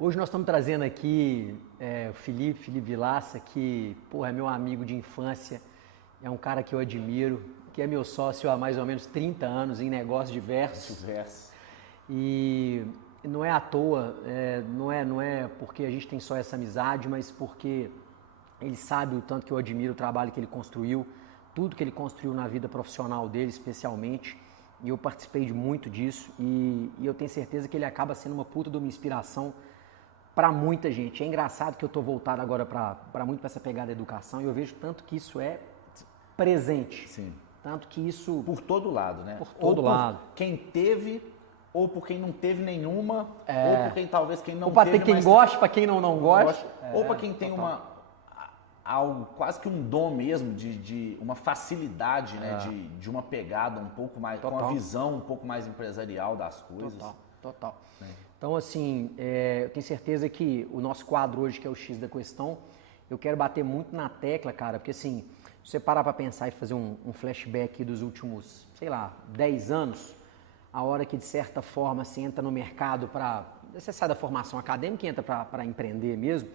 Hoje nós estamos trazendo aqui o Felipe Vilaça, que, porra, é meu amigo de infância, é um cara que eu admiro, que é meu sócio há mais ou menos 30 anos em negócios diversos. E não é à toa, não é porque a gente tem só essa amizade, mas porque ele sabe o tanto que eu admiro o trabalho que ele construiu, tudo que ele construiu na vida profissional dele, especialmente. E eu participei de muito disso e eu tenho certeza que ele acaba sendo uma puta de uma inspiração para muita gente. É engraçado que eu tô voltado agora para muito para essa pegada da educação e eu vejo tanto que isso é presente. Sim. Tanto que isso... Por todo lado, né? Por todo lado. Quem teve, ou por quem não teve nenhuma, ou por quem talvez quem não ou pra teve, ter quem mas gosta, para quem não gosta. ou para quem tem algo, quase que um dom mesmo, de uma facilidade, né? De uma pegada um pouco mais, uma visão um pouco mais empresarial das coisas. Total. Então, assim, eu tenho certeza que o nosso quadro hoje, que é o X da Questão, eu quero bater muito na tecla, cara, porque assim, se você parar para pensar e fazer um flashback dos últimos, sei lá, 10 anos, a hora que de certa forma você entra no mercado você sai da formação acadêmica e entra para empreender mesmo,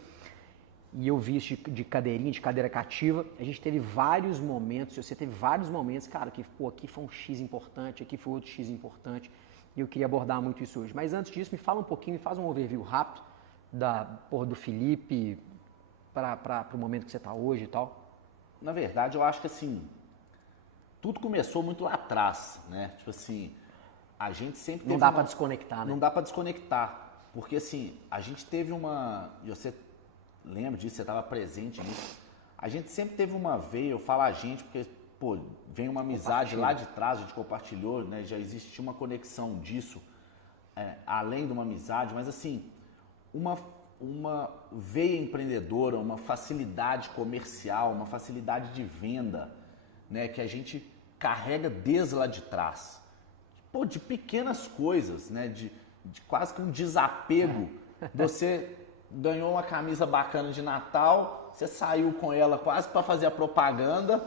e eu vi isso de cadeirinha, de cadeira cativa, a gente teve vários momentos, você teve vários momentos, cara, que pô, aqui foi um X importante, aqui foi outro X importante, e eu queria abordar muito isso hoje. Mas antes disso, me fala um pouquinho, me faz um overview rápido do Felipe para o momento que você está hoje e tal. Na verdade, eu acho que assim, tudo começou muito lá atrás, né? Tipo assim, a gente sempre teve Não dá para desconectar, né? Não dá para desconectar, porque assim, a gente teve e você lembra disso, você estava presente nisso, a gente sempre teve uma veia, eu falo a gente, porque, pô, vem uma amizade lá de trás, a gente compartilhou, né? Já existia uma conexão disso, além de uma amizade, mas assim, uma veia empreendedora, uma facilidade comercial, uma facilidade de venda, né? Que a gente carrega desde lá de trás. Pô, de pequenas coisas, né? De quase que um desapego. Você ganhou uma camisa bacana de Natal, você saiu com ela quase para fazer a propaganda,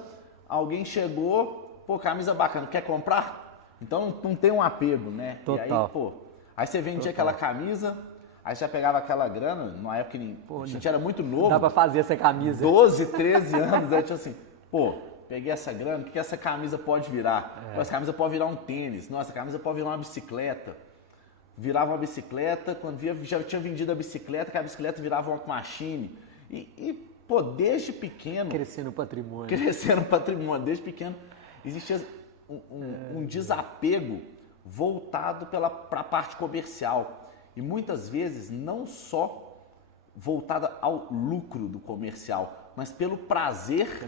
alguém chegou, pô, camisa bacana, quer comprar? Então não tem um apego, né? Total. E aí, pô, aí você vendia aquela camisa, aí você já pegava aquela grana, numa época que a gente era muito novo. Dá para fazer essa camisa. 12, 13 anos, aí tipo assim, pô, peguei essa grana, o que essa camisa pode virar? Pô, essa camisa pode virar um tênis, nossa, essa camisa pode virar uma bicicleta. Virava uma bicicleta, quando via, já tinha vendido a bicicleta, que a bicicleta virava uma machine. Pô, desde pequeno... Crescendo o patrimônio. Desde pequeno, existia um desapego voltado para a parte comercial. E muitas vezes, não só voltada ao lucro do comercial, mas pelo prazer...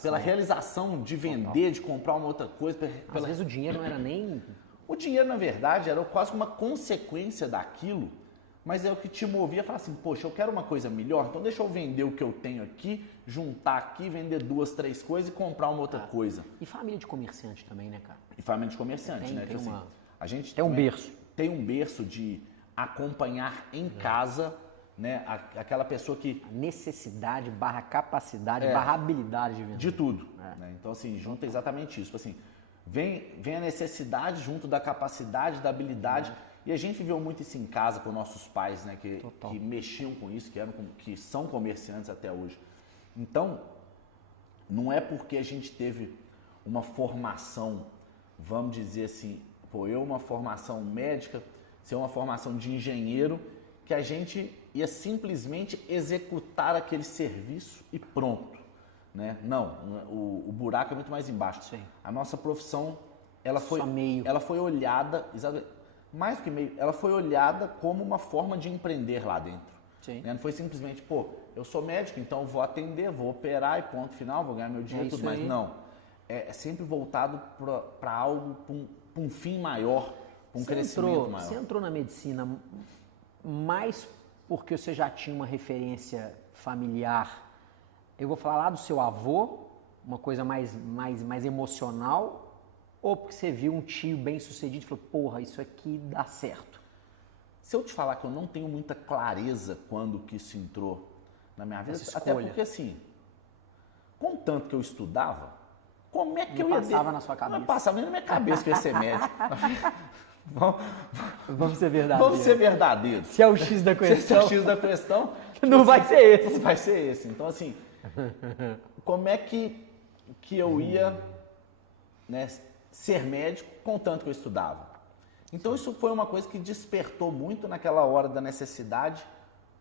Pela realização de vender, de comprar uma outra coisa. Às vezes o dinheiro não era nem... O dinheiro, na verdade, era quase uma consequência daquilo, mas é o que te movia a falar assim, poxa, eu quero uma coisa melhor, então deixa eu vender o que eu tenho aqui, juntar aqui, vender 2, 3 coisas e comprar uma outra coisa. E família de comerciante também, né, cara? E família de comerciante, né? Tem a gente tem um berço. Tem um berço de acompanhar em casa, né, aquela pessoa que... Necessidade, barra capacidade, barra habilidade de vender. De tudo. Né? Então, assim, junta exatamente isso. Assim, vem a necessidade junto da capacidade, da habilidade. E a gente viveu muito isso em casa com nossos pais, né? Que mexiam com isso, que são comerciantes até hoje. Então, não é porque a gente teve uma formação, vamos dizer assim, uma formação médica, uma formação de engenheiro, que a gente ia simplesmente executar aquele serviço e pronto. Né? Não, o buraco é muito mais embaixo. Sim. A nossa profissão, ela foi olhada, mais do que meio, ela foi olhada como uma forma de empreender lá dentro. Sim. Né? Não foi simplesmente, pô, eu sou médico, então eu vou atender, vou operar e ponto final, vou ganhar meu dinheiro e tudo mais. Não, é sempre voltado para algo, para um fim maior, para um crescimento maior. Você entrou na medicina mais porque você já tinha uma referência familiar. Eu vou falar lá do seu avô, uma coisa mais emocional, ou porque você viu um tio bem sucedido e falou, porra, isso aqui dá certo? Se eu te falar que eu não tenho muita clareza quando que isso entrou na minha vida, essa até escolha. porque assim, contanto que eu estudava, como é que não eu ia... passava na sua cabeça? Não passava nem na minha cabeça que eu ia ser médico. Vamos ser verdadeiros. Vamos ser verdadeiros. Se é o X da questão. Se é o X da questão, não vai ser esse. Não vai ser esse. Então, assim, como é que eu ia, né, ser médico contanto que eu estudava? Então, isso foi uma coisa que despertou muito naquela hora da necessidade.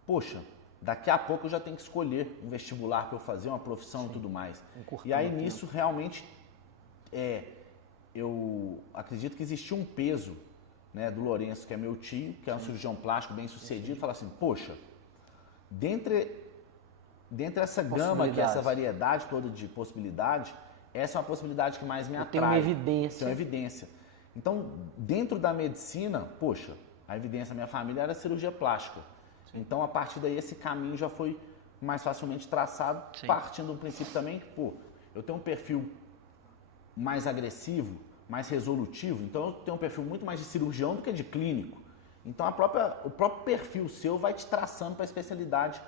Poxa, daqui a pouco eu já tenho que escolher um vestibular para eu fazer, uma profissão e tudo mais. E aí, nisso, realmente, eu acredito que existia um peso, né, do Lourenço, que é meu tio, que é um cirurgião plástico bem sucedido, fala assim, poxa, dentre essa gama, que essa variedade toda de possibilidade, essa é uma possibilidade que mais me atrai. Tem uma evidência. Tem uma evidência. Então, dentro da medicina, poxa, a evidência da minha família era cirurgia plástica. Sim. Então, a partir daí, esse caminho já foi mais facilmente traçado, sim, partindo do princípio também que, pô, eu tenho um perfil mais agressivo, mais resolutivo, então eu tenho um perfil muito mais de cirurgião do que de clínico. Então, o próprio perfil seu vai te traçando para a especialidade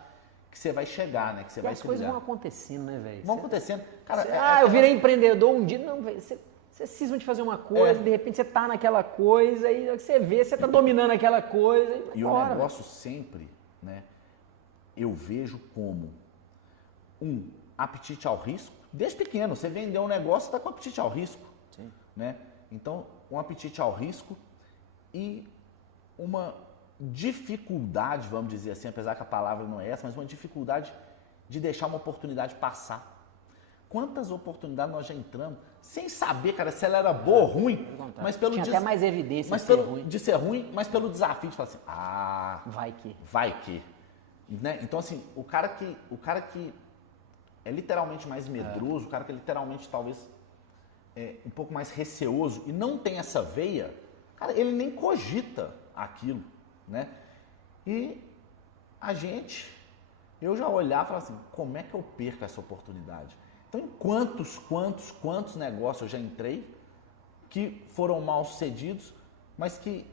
que você vai chegar, né? Que você vai as coisas vão acontecendo, né, velho? Vão acontecendo. Cara, eu virei empreendedor um dia, não, velho, você cisma de fazer uma coisa, de repente você tá naquela coisa, e você vê, você tá dominando aquela coisa. E o negócio sempre, né, eu vejo como um apetite ao risco. Desde pequeno, você vendeu um negócio, você tá com apetite ao risco. Sim. Né? Então, um apetite ao risco e uma dificuldade, vamos dizer assim, apesar que a palavra não é essa, mas uma dificuldade de deixar uma oportunidade passar. Quantas oportunidades nós já entramos sem saber, cara, se ela era boa ou ruim, mas pelo até mais evidência de ser ruim, mas pelo desafio de falar assim, vai que, né? Então assim, o cara que é literalmente mais medroso, o cara que é literalmente talvez um pouco mais receoso e não tem essa veia, cara, ele nem cogita aquilo, né? E eu já olhava e falava assim, como é que eu perco essa oportunidade? Então, em quantos negócios eu já entrei que foram mal sucedidos, mas que,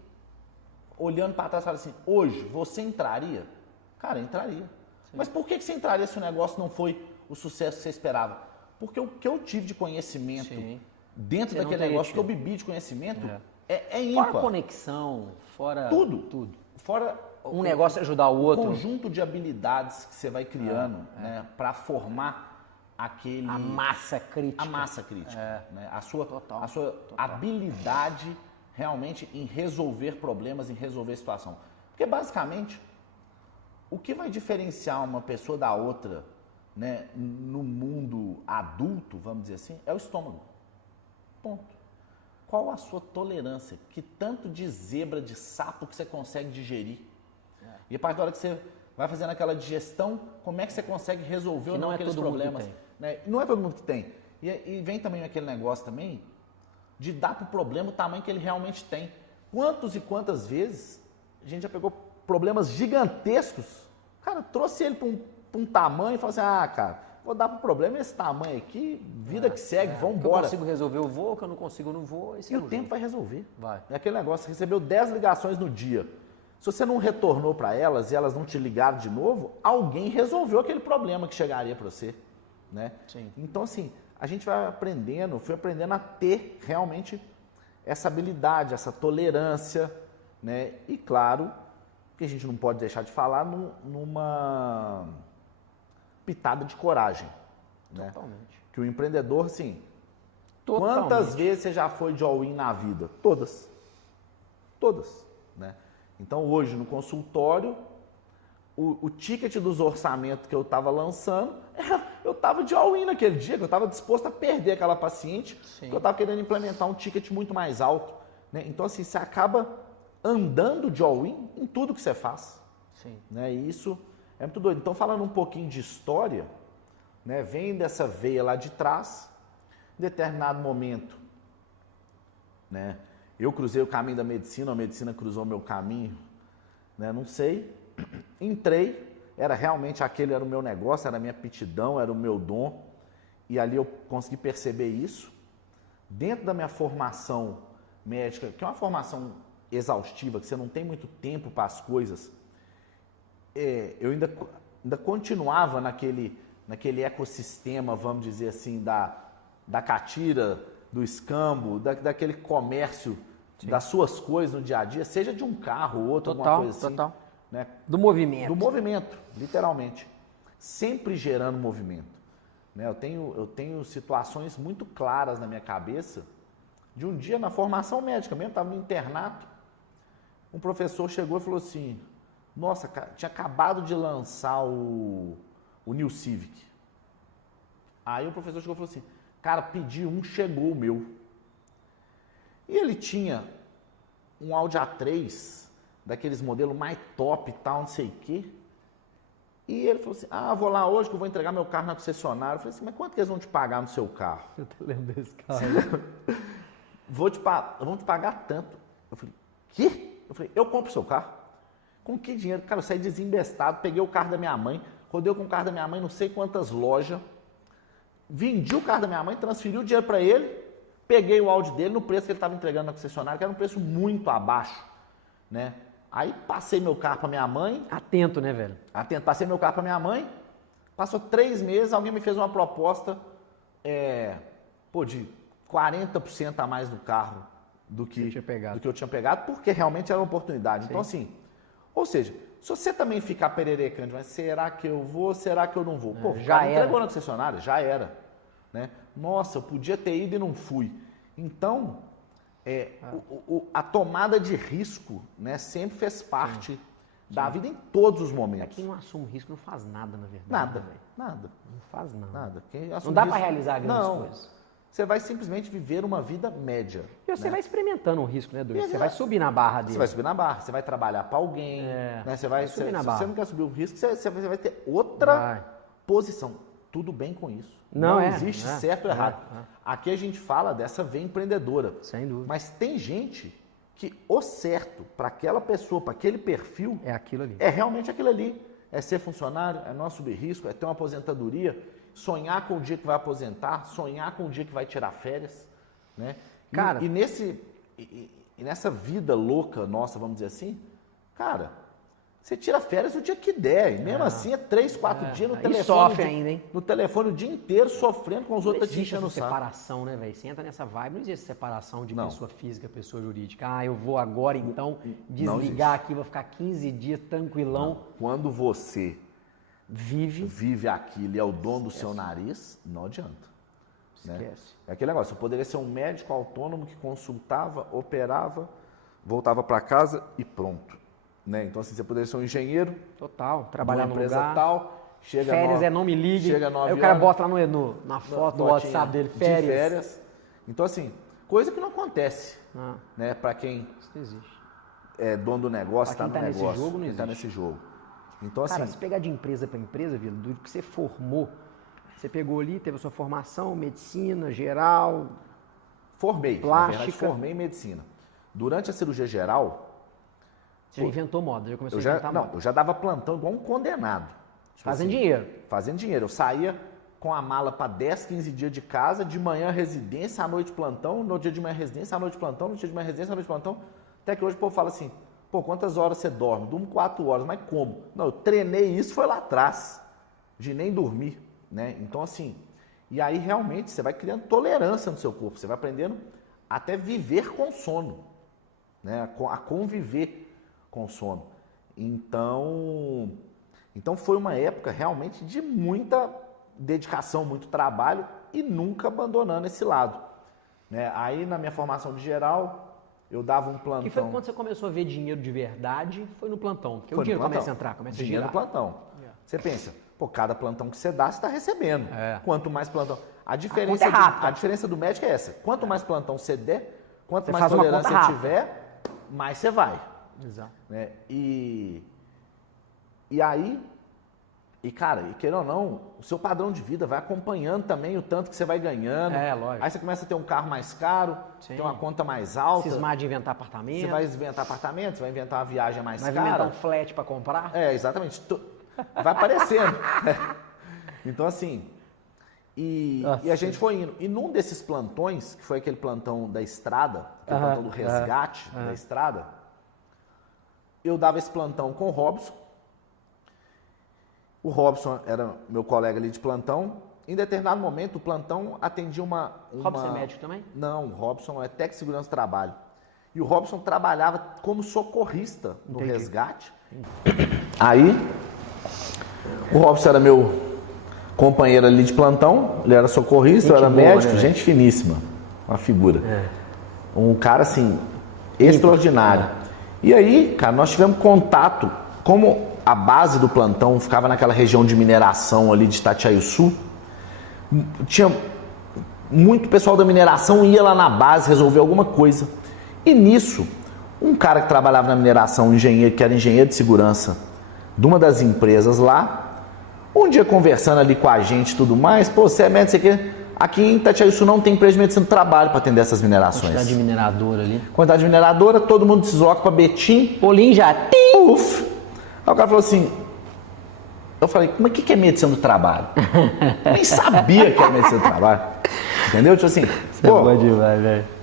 olhando para trás, fala assim, hoje, você entraria? Cara, entraria. Sim. Mas por que você entraria se o negócio não foi o sucesso que você esperava? Porque o que eu tive de conhecimento, sim, dentro daquele negócio, que eu bebi de conhecimento, é ímpar. Fora conexão, fora... Tudo. Fora um negócio ajudar o outro. Um conjunto de habilidades que você vai criando, né, para formar a massa crítica. Né? A sua habilidade realmente em resolver problemas, em resolver situação. Porque basicamente, o que vai diferenciar uma pessoa da outra, né, no mundo adulto, vamos dizer assim, é o estômago. Ponto. Qual a sua tolerância? Que tanto de zebra, de sapo que você consegue digerir? E a partir da hora que você vai fazendo aquela digestão, como é que você consegue resolver ou não aqueles problemas? Né? Não é todo mundo que tem. E vem também aquele negócio também de dar para o problema o tamanho que ele realmente tem. Quantas e quantas vezes a gente já pegou problemas gigantescos, cara, trouxe ele para um tamanho e falou assim, cara, vou dar para o problema esse tamanho aqui, vida que segue, vamos embora. Eu consigo resolver, eu vou, que eu não consigo, eu não vou. E o tempo vai resolver. Vai. É aquele negócio, você recebeu 10 ligações no dia. Se você não retornou para elas e elas não te ligaram de novo, alguém resolveu aquele problema que chegaria para você. Né? Sim. Então, assim, a gente vai aprendendo, fui aprendendo a ter realmente essa habilidade, essa tolerância, né? E claro, que a gente não pode deixar de falar numa pitada de coragem. Totalmente. Né? Que o empreendedor, assim, quantas vezes você já foi de all-in na vida? Todas. Todas. Né? Então, hoje, no consultório, o ticket dos orçamentos que eu estava lançando, eu estava de all-in naquele dia, que eu estava disposto a perder aquela paciente, porque eu estava querendo implementar um ticket muito mais alto. Né? Então, assim, você acaba andando de all-in em tudo que você faz. Sim. Né? E isso é muito doido. Então, falando um pouquinho de história, né, vem dessa veia lá de trás, em determinado momento, né, eu cruzei o caminho da medicina, a medicina cruzou o meu caminho, né, não sei, entrei, aquele era o meu negócio, era a minha aptidão, era o meu dom, e ali eu consegui perceber isso. Dentro da minha formação médica, que é uma formação exaustiva, que você não tem muito tempo para as coisas, eu ainda continuava naquele ecossistema, vamos dizer assim, da catira, do escambo, daquele comércio das suas coisas no dia a dia, seja de um carro ou outro, Total, alguma coisa assim. total. Né? Do movimento. Do movimento, literalmente. Sempre gerando movimento. Né? Eu tenho situações muito claras na minha cabeça de um dia na formação médica mesmo, estava no internato, um professor chegou e falou assim, nossa, cara, tinha acabado de lançar o New Civic. Aí o professor chegou e falou assim, cara, pedi um, chegou o meu. E ele tinha um Audi A3, daqueles modelos mais top e tal, não sei o quê. E ele falou assim, vou lá hoje que eu vou entregar meu carro na concessionária. Eu falei assim, mas quanto que eles vão te pagar no seu carro? Eu tô lembrando desse carro. Vão te pagar tanto. Eu falei, quê? Eu falei, eu compro o seu carro. Com que dinheiro? Cara, eu saí desembestado, peguei o carro da minha mãe, rodei com o carro da minha mãe, não sei quantas lojas, vendi o carro da minha mãe, transferi o dinheiro para ele, peguei o Audi dele no preço que ele estava entregando na concessionária, que era um preço muito abaixo, né? Aí passei meu carro para minha mãe. Atento, né, velho? Atento. Passei meu carro para minha mãe, passou 3 meses, alguém me fez uma proposta de 40% a mais no carro do que eu tinha pegado, porque realmente era uma oportunidade. Sim. Então, assim, ou seja, se você também ficar pererecando, mas será que eu vou, será que eu não vou? Pô, já era. Entregou na concessionária, já era. Né? Nossa, eu podia ter ido e não fui. Então, a tomada de risco, né, sempre fez parte da vida em todos os momentos. Quem não assume risco não faz nada, na verdade. Nada. Não faz nada. Não dá para realizar grandes coisas. Você vai simplesmente viver uma vida média. E você vai experimentando o risco, né, Douglas? Você vai subir na barra dele. Você vai subir na barra, você vai trabalhar para alguém. Né? Você vai subir na barra. Se você não quer subir o risco, você vai ter outra posição. Tudo bem com isso. Não existe certo ou errado. Aqui a gente fala dessa veia empreendedora. Sem dúvida. Mas tem gente que o certo para aquela pessoa, para aquele perfil... É aquilo ali. É realmente aquilo ali. É ser funcionário, é não subir risco, é ter uma aposentadoria, sonhar com o dia que vai aposentar, sonhar com o dia que vai tirar férias. Né? Cara, e nessa vida louca nossa, vamos dizer assim, cara... Você tira férias o dia que der. E mesmo assim é 3, 4 dias no telefone. E sofre ainda, hein? No telefone o dia inteiro, sofrendo com os outros te enchendo o saco. Não existe separação, né, velho? Você entra nessa vibe, não existe separação de pessoa física, pessoa jurídica. Eu vou agora, então, desligar aqui, vou ficar 15 dias tranquilão. Não. Quando você vive aquilo e é o dono do seu nariz, não adianta. Esquece. Né? É aquele negócio, eu poderia ser um médico autônomo que consultava, operava, voltava para casa e pronto. Né? Então, assim, você poderia ser um engenheiro. Total, trabalhar no empresa lugar. Tal, chega férias não me ligue. Chega 9 aí o cara bota lá na foto do WhatsApp dele, férias. De férias. Então, assim, coisa que não acontece. Né? Para quem é dono do negócio, está no negócio. Nesse jogo, não está nesse jogo. Então, cara, assim, se pegar de empresa para empresa, Vila, do que você formou, você pegou ali, teve a sua formação, medicina, geral. Formei. Plástica. Na verdade, formei em medicina. Durante a cirurgia geral. Você já inventou moda, já começou a inventar moda. Eu já dava plantão igual um condenado. Fazendo dinheiro. Fazendo dinheiro. Eu saía com a mala para 10, 15 dias de casa, de manhã residência, à noite plantão, no dia de manhã residência, à noite plantão, no dia de manhã residência, à noite plantão. Até que hoje o povo fala assim, quantas horas você dorme? Durmo 4 horas, mas como? Não, eu treinei isso, foi lá atrás, de nem dormir, né? Então, assim, e aí realmente você vai criando tolerância no seu corpo, você vai aprendendo até viver com sono, né? A conviver com sono. Então foi uma época realmente de muita dedicação, muito trabalho e nunca abandonando esse lado. Né? Aí na minha formação de geral, eu dava um plantão. E foi quando você começou a ver dinheiro de verdade, foi no plantão. Porque o dinheiro começa a entrar, começa a girar. Dinheiro no plantão. Você pensa, cada plantão que você dá, você está recebendo. Quanto mais plantão... A diferença do médico é essa. Quanto mais plantão você der, quanto mais tolerância você tiver, mais você vai. Exato. Né? E aí, cara, querendo ou não, o seu padrão de vida vai acompanhando também o tanto que você vai ganhando. Lógico. Aí você começa a ter um carro mais caro, ter uma conta mais alta. Cismar de inventar apartamento. Você vai inventar apartamento, você vai inventar uma viagem mais cara. Vai inventar um flat para comprar. Exatamente. Vai aparecendo. Então, assim, e a gente foi indo. E num desses plantões, que foi aquele plantão da estrada, aquele plantão do resgate da estrada, eu dava esse plantão com o Robson. O Robson era meu colega ali de plantão. Em determinado momento, o plantão atendia uma... Robson é médico também? Não, o Robson é técnico de segurança do trabalho. E o Robson trabalhava como socorrista no resgate. Aí, o Robson era meu companheiro ali de plantão, ele era socorrista, eu era médico, gente finíssima, uma figura. Um cara, assim, extraordinário. E aí, cara, nós tivemos contato, como a base do plantão ficava naquela região de mineração ali de Itatiaiuçu, tinha muito pessoal da mineração ia lá na base resolver alguma coisa. E nisso, um cara que trabalhava na mineração, um engenheiro, que era engenheiro de segurança de uma das empresas lá, um dia conversando ali com a gente e tudo mais, pô, você é médico, você quer... Aqui em Itatiaiuçu não tem empresa de medicina do trabalho para atender essas minerações. Quantidade de mineradora ali. Quantidade de mineradora, todo mundo se desloca para Betim. Bolinho já. Uf! Aí o cara falou assim, eu falei, mas o que é medicina do trabalho? Eu nem sabia que era medicina do trabalho. Entendeu? Tipo assim, pô,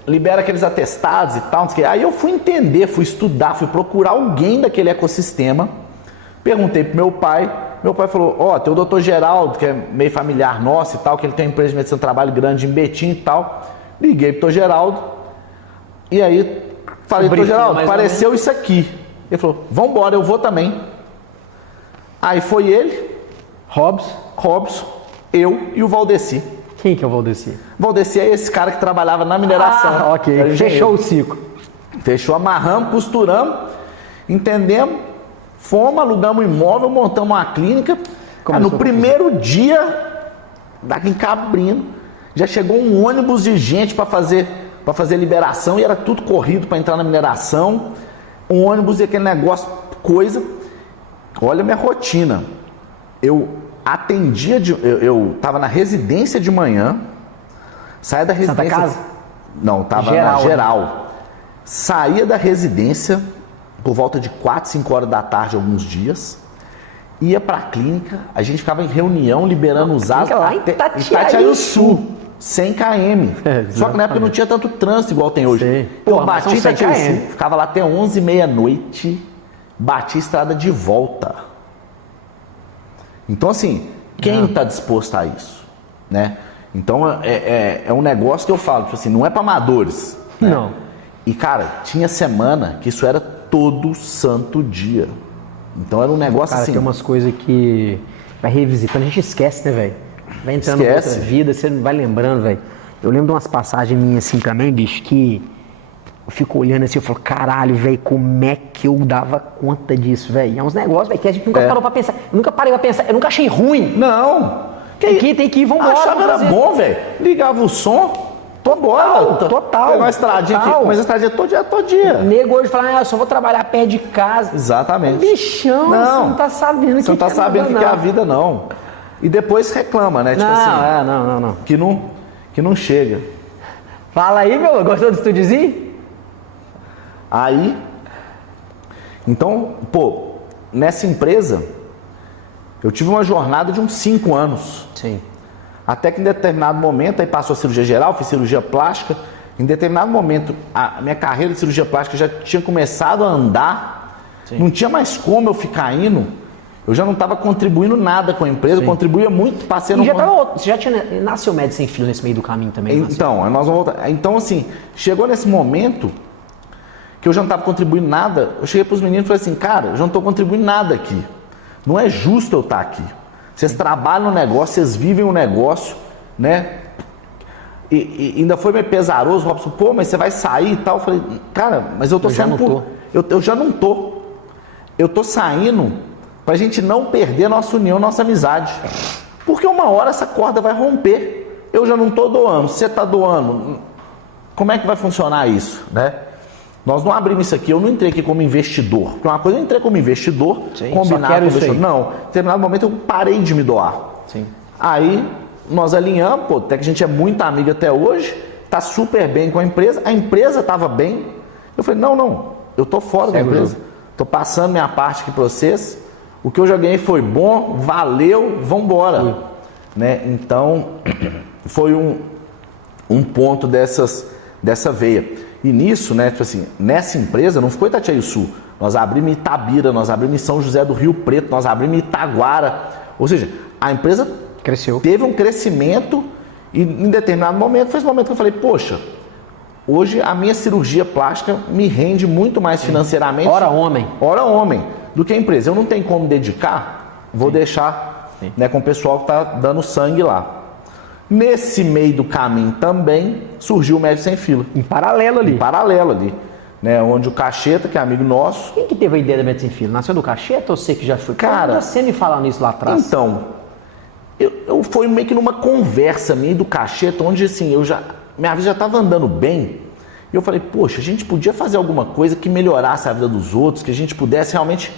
libera aqueles atestados e tal, não sei o quê. Aí eu fui entender, fui estudar, fui procurar alguém daquele ecossistema. Perguntei pro meu pai falou, ó, tem o doutor Geraldo, que é meio familiar nosso e tal, que ele tem uma empresa de medicina do trabalho grande em Betim e tal. Liguei pro doutor Geraldo, e aí falei, doutor Geraldo, apareceu isso aqui. Ele falou, vambora, eu vou também. Aí foi ele, Robson, eu e o Valdeci. Quem que é o Valdeci? Valdeci é esse cara que trabalhava na mineração. Ah, ok. Fechou o ciclo. Fechou, amarramos, costuramos, entendemos, fomos, alugamos um imóvel, montamos uma clínica. No primeiro dia, daqui em Cabrino, já chegou um ônibus de gente para fazer liberação e era tudo corrido para entrar na mineração. Um ônibus e aquele negócio, coisa. Olha a minha rotina. Eu atendia, eu estava na residência de manhã, saía da residência... Santa Casa? Não, estava na geral. Saía da residência por volta de 4, 5 horas da tarde alguns dias, ia para a clínica, a gente ficava em reunião liberando os atos até Itatiaiuçu, 100 km. Só que na época não tinha tanto trânsito igual tem hoje. Eu bati em Itatiaiuçu, ficava lá até 11, meia-noite, bati a estrada de volta. Então, assim, quem está disposto a isso? Né? Então, é um negócio que eu falo, tipo assim, não é para amadores. Né? Não. E, cara, tinha semana que isso era todo santo dia. Então, era um negócio assim... Tem umas coisas que vai revisitando, a gente esquece, né, velho? Vai entrando na outra vida, você vai lembrando, velho. Eu lembro de umas passagens minhas assim também, bicho, que... Eu fico olhando assim, eu falo, caralho, velho, como é que eu dava conta disso, velho? É uns negócios, velho, que a gente nunca parou pra pensar. Eu nunca parei pra pensar, eu nunca achei ruim. Não. Tem que ir, vambora. Achava era bom, velho. Ligava o som, vambora. Total. Uma estradinha aqui, mas a estradinha todo dia. O nego hoje fala, eu só vou trabalhar perto de casa. Exatamente. Bichão, você não tá sabendo o que você não tá sabendo o que é a vida, não. E depois reclama, né? Tipo assim. Não. Que não chega. Fala aí, meu, gostou do estúdiozinho? Aí, então, pô, nessa empresa, eu tive uma jornada de uns 5 anos. Sim. Até que em determinado momento, aí passou a cirurgia geral, fiz cirurgia plástica. Em determinado momento, a minha carreira de cirurgia plástica já tinha começado a andar. Sim. Não tinha mais como eu ficar indo. Eu já não estava contribuindo nada com a empresa, eu contribuía muito, passei no... Você já tinha... Nasceu médico sem filho nesse meio do caminho também? Então, nós vamos voltar. Então, assim, chegou nesse momento... que eu já não estava contribuindo nada, eu cheguei para os meninos e falei assim, cara, eu já não estou contribuindo nada aqui. Não é justo eu estar aqui. Vocês trabalham no negócio, vocês vivem o negócio, né? E ainda foi meio pesaroso, o Robson, pô, mas você vai sair e tal. Eu falei, cara, mas eu estou saindo por... Eu já não estou. Eu estou saindo para a gente não perder nossa união, nossa amizade. Porque uma hora essa corda vai romper. Eu já não estou doando, você está doando. Como é que vai funcionar isso, né? Nós não abrimos isso aqui, eu não entrei aqui como investidor. Porque uma coisa eu entrei como investidor, combinado com investidor. Não, em determinado momento eu parei de me doar. Sim. Aí nós alinhamos, pô, até que a gente é muito amigo até hoje, tá super bem com a empresa estava bem. Eu falei, não, eu tô fora da empresa. Tô passando minha parte aqui para vocês. O que eu já ganhei foi bom, valeu, vambora. Né? Então, foi um ponto dessa veia. E nisso, né, tipo assim, nessa empresa não ficou Itatiaiuçu, nós abrimos em Itabira, nós abrimos em São José do Rio Preto, nós abrimos em Itaguara. Ou seja, a empresa cresceu, teve um crescimento e em determinado momento, foi esse momento que eu falei, poxa, Hoje a minha cirurgia plástica me rende muito mais financeiramente. Hora homem. Hora homem. Do que a empresa. Eu não tenho como dedicar, vou deixar, né, com o pessoal que está dando sangue lá. Nesse meio do caminho também surgiu o Médico Sem Fila. Em paralelo ali. Em paralelo ali. Né, onde o Cacheta, que é amigo nosso... Quem que teve a ideia da Médico Sem Fila? Nasceu do Cacheta ou você que já foi? Cara... Você me falando isso lá atrás. Então, eu fui meio que numa conversa minha do Cacheta, onde assim, minha vida já estava andando bem. E eu falei, poxa, a gente podia fazer alguma coisa que melhorasse a vida dos outros, que a gente pudesse realmente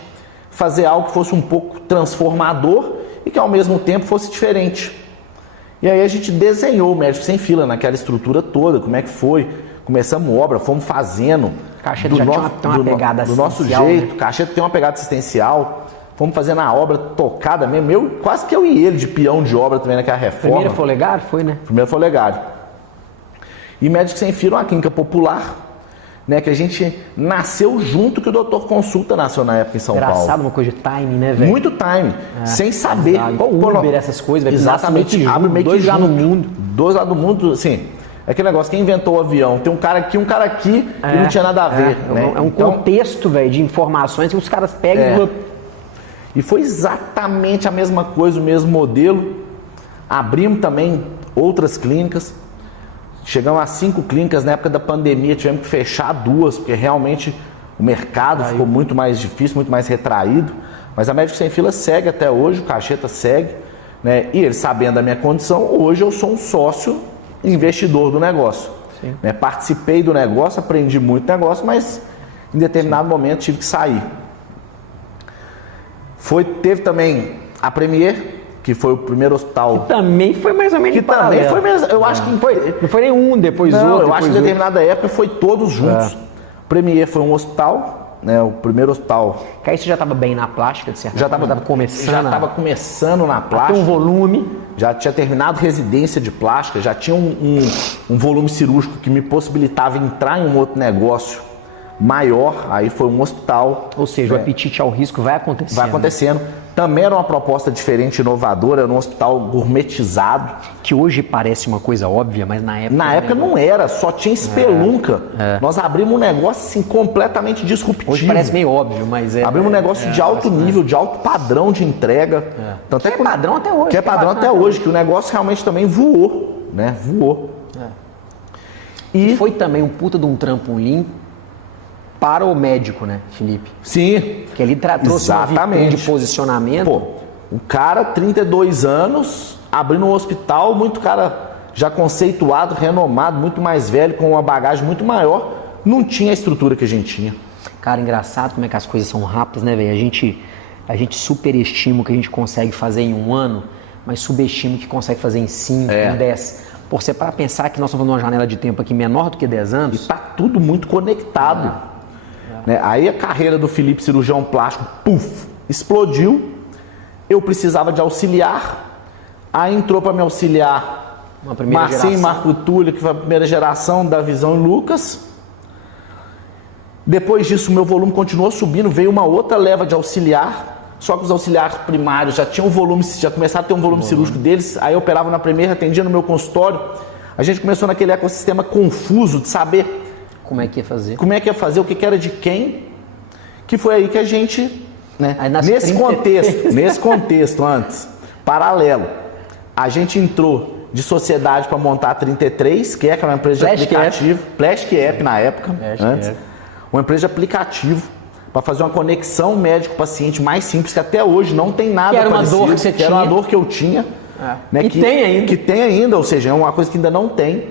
fazer algo que fosse um pouco transformador e que ao mesmo tempo fosse diferente. E aí a gente desenhou o Médico Sem Fila naquela estrutura toda, como é que foi. Começamos obra, fomos fazendo Cacheta já tem uma pegada do nosso jeito. Né? Cacheta tem uma pegada assistencial. Fomos fazendo a obra tocada mesmo. Quase que eu e ele de peão de obra também naquela reforma. Primeira foi Olegário? Foi, né? Primeira foi Olegário. E Médico Sem Fila é uma clínica popular, né, que a gente nasceu junto que o Doutor Consulta nasceu na época em São Paulo. Engraçado, uma coisa de time, né, velho? Muito time, sem saber. Igual o Uber, essas coisas, velho. Exatamente, abre meio que dois lá no mundo. Dois lá do mundo, assim, é aquele negócio, quem inventou o avião? Tem um cara aqui e não tinha nada a ver. Né? É um contexto, velho, de informações que os caras pegam e foi exatamente a mesma coisa, o mesmo modelo. Abrimos também outras clínicas. Chegamos a 5 clínicas na época da pandemia, tivemos que fechar 2, porque realmente o mercado ficou muito mais difícil, muito mais retraído. Mas a Médico Sem Fila segue até hoje, o Cacheta segue, né? E ele, sabendo da minha condição, hoje eu sou um sócio investidor do negócio. Né? Participei do negócio, aprendi muito negócio, mas em determinado momento tive que sair. Teve também a Premier, que foi o primeiro hospital... Que também foi mais ou menos que também foi mesmo, eu acho que... Não foi nem um, depois outro. Não, eu acho que em determinada época foi todos juntos. Premier foi um hospital, né, o primeiro hospital... Que aí você já estava bem na plástica, de certa forma? Já estava começando. Já estava começando na plástica. Tem um volume. Já tinha terminado residência de plástica, já tinha um volume cirúrgico que me possibilitava entrar em um outro negócio maior, aí foi um hospital. Ou seja, o apetite ao risco vai acontecendo. Vai acontecendo. Também era uma proposta diferente, inovadora, era um hospital gourmetizado. Que hoje parece uma coisa óbvia, mas na época... Na época não era, só tinha espelunca. Nós abrimos um negócio assim, completamente disruptivo. Hoje parece meio óbvio, mas é... Abrimos um negócio de alto nível, de alto padrão de entrega. Tanto que é padrão até hoje. Que é padrão até hoje, que o negócio realmente também voou, né? Voou. E foi também um puta de um trampolim para o médico, né, Felipe? Sim. Que ele trouxe uma vitrine de posicionamento. Pô, o cara, 32 anos, abrindo um hospital, muito cara já conceituado, renomado, muito mais velho, com uma bagagem muito maior, não tinha a estrutura que a gente tinha. Cara, engraçado como é que as coisas são rápidas, né, velho? A gente superestima o que a gente consegue fazer em um ano, mas subestima o que consegue fazer em 5, em 10. Por você para pensar que nós estamos falando de uma janela de tempo aqui menor do que 10 anos. E tá tudo muito conectado. Né? Aí a carreira do Felipe, cirurgião plástico, explodiu. Eu precisava de auxiliar. Aí entrou para me auxiliar Marcinho e Marco Túlio, que foi a primeira geração da Visão e Lucas. Depois disso, o meu volume continuou subindo, veio uma outra leva de auxiliar, só que os auxiliares primários já tinham volume, já começaram a ter um volume cirúrgico deles. Aí eu operava na primeira, atendia no meu consultório. A gente começou naquele ecossistema confuso de saber como é que ia fazer? Como é que ia fazer, o que era de quem, que foi aí que a gente, né, nesse contexto antes, paralelo, a gente entrou de sociedade para montar a 33, que era uma empresa de aplicativo, Plastic App na época, antes, uma empresa de aplicativo, para fazer uma conexão médico-paciente mais simples, que até hoje não tem nada parecido. Que era uma dor que você tinha. Era uma dor que eu tinha. Né, tem ainda. Que tem ainda, ou seja, é uma coisa que ainda não tem.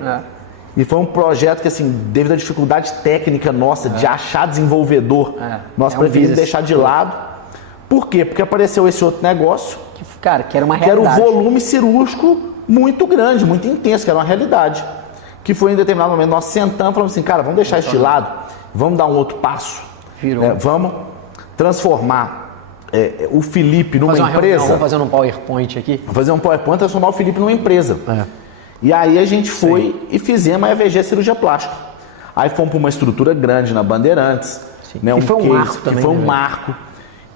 E foi um projeto que, assim, devido à dificuldade técnica nossa de achar desenvolvedor, nós preferimos deixar de lado. Por quê? Porque apareceu esse outro negócio. Que era uma realidade. Que era o volume cirúrgico muito grande, muito intenso, que era uma realidade. Que foi em determinado momento, nós sentamos e falamos assim, cara, vamos deixar isso de lado, vamos dar um outro passo. Vamos transformar o Felipe numa empresa. Vamos fazer um PowerPoint aqui? Vamos fazer um PowerPoint, transformar o Felipe numa empresa. E aí a gente foi e fizemos a EVG Cirurgia Plástica. Aí fomos para uma estrutura grande na Bandeirantes. Né, que foi um marco também. Que foi um marco.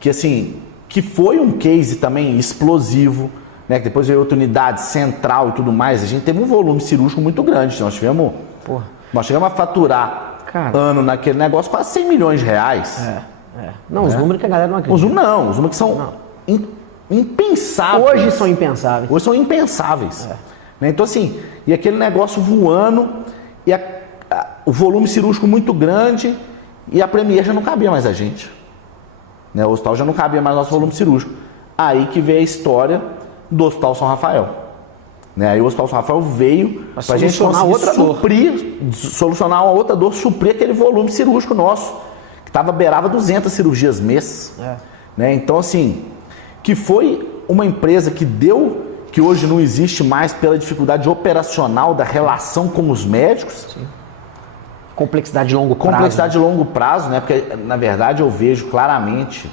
Que assim, que foi um case também explosivo. Né, que depois veio outra unidade central e tudo mais. A gente teve um volume cirúrgico muito grande. Nós tivemos Nós chegamos a faturar ano naquele negócio quase 100 milhões de reais. Não, os números que a galera não acredita. Os números que são impensáveis. Hoje são impensáveis. Hoje são impensáveis. Né? Então, assim, e aquele negócio voando, e o volume cirúrgico muito grande, e a Premier já não cabia mais a gente. Né? O hospital já não cabia mais nosso volume cirúrgico. Aí que veio a história do Hospital São Rafael. Né? Aí o Hospital São Rafael veio para a gente conseguir solucionar uma outra dor, suprir aquele volume cirúrgico nosso, que estava beirava 200 cirurgias mês. Né? Então, assim, que foi uma empresa que hoje não existe mais pela dificuldade operacional da relação com os médicos. Sim. Complexidade de longo prazo. Complexidade de longo prazo, né? Porque, na verdade, eu vejo claramente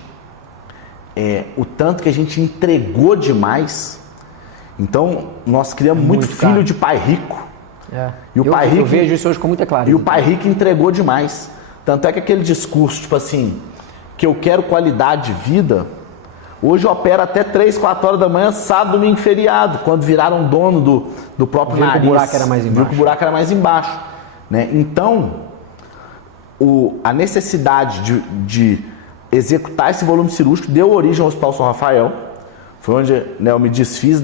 o tanto que a gente entregou demais. Então, nós criamos muito filho de pai rico. E o pai rico, eu vejo isso hoje com muita clareza. E o pai rico entregou demais. Tanto é que aquele discurso, tipo assim, que eu quero qualidade de vida, hoje opera até 3, 4 horas da manhã, sábado, domingo, feriado, quando viraram dono do próprio nariz. Viu que o buraco era mais embaixo. Viu que o buraco era mais embaixo. Né? Então, a necessidade de executar esse volume cirúrgico deu origem ao Hospital São Rafael. Foi onde, né, eu me desfiz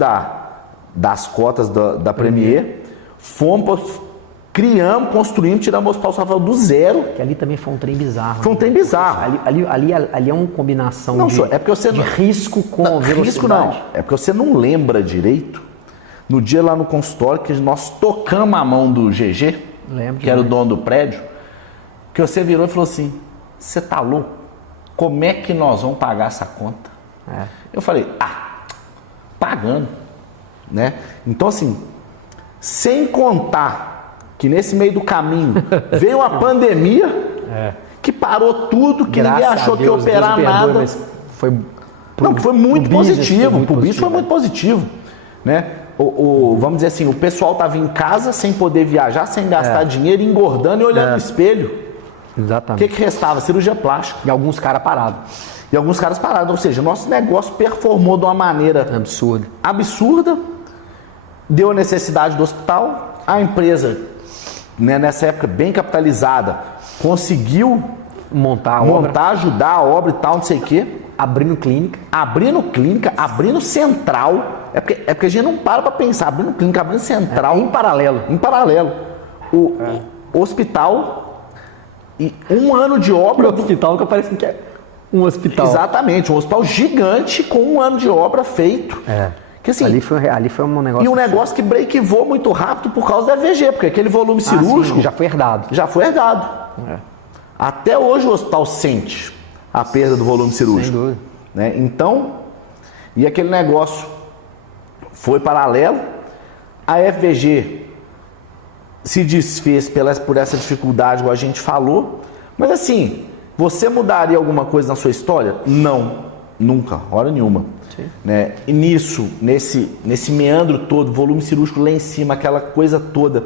das cotas da Premier. Fomos, criamos, construímos, tiramos o Hospital São Rafael do zero. Que ali também foi um trem bizarro. Foi um trem bizarro. Ali é uma combinação de risco com velocidade. Risco não, é porque você não lembra direito. No dia lá no consultório que nós tocamos a mão do GG, que era o dono do prédio, que você virou e falou assim, você tá louco? Como é que nós vamos pagar essa conta? Eu falei, pagando. Né? Então, assim, sem contar que nesse meio do caminho veio uma pandemia que parou tudo, que ninguém achou que ia operar nada. Mas foi muito positivo. Pro business foi muito positivo. Né? Vamos dizer assim, o pessoal estava em casa sem poder viajar, sem gastar dinheiro, engordando e olhando no espelho. Exatamente. O que restava? Cirurgia plástica. E alguns caras parados. Ou seja, nosso negócio performou de uma maneira absurda, deu a necessidade do hospital, a empresa, né, nessa época bem capitalizada, conseguiu montar, ajudar a obra e tal, não sei o quê. Abrindo clínica, abrindo central. É porque a gente não para pensar, abrindo clínica, abrindo central. Em paralelo. O hospital e 1 ano de obra. O hospital que parece que é um hospital. Exatamente, um hospital gigante com 1 ano de obra feito. Que, assim, ali foi um negócio. E um negócio que breakivou muito rápido por causa da EVG, porque aquele volume cirúrgico. Já foi herdado. Até hoje o hospital sente a perda do volume cirúrgico. Sem dúvida. Né? Então, e aquele negócio foi paralelo. A FVG se desfez por essa dificuldade, como a gente falou. Mas assim, você mudaria alguma coisa na sua história? Não, nunca, hora nenhuma. Né? E nesse meandro todo, volume cirúrgico lá em cima, aquela coisa toda,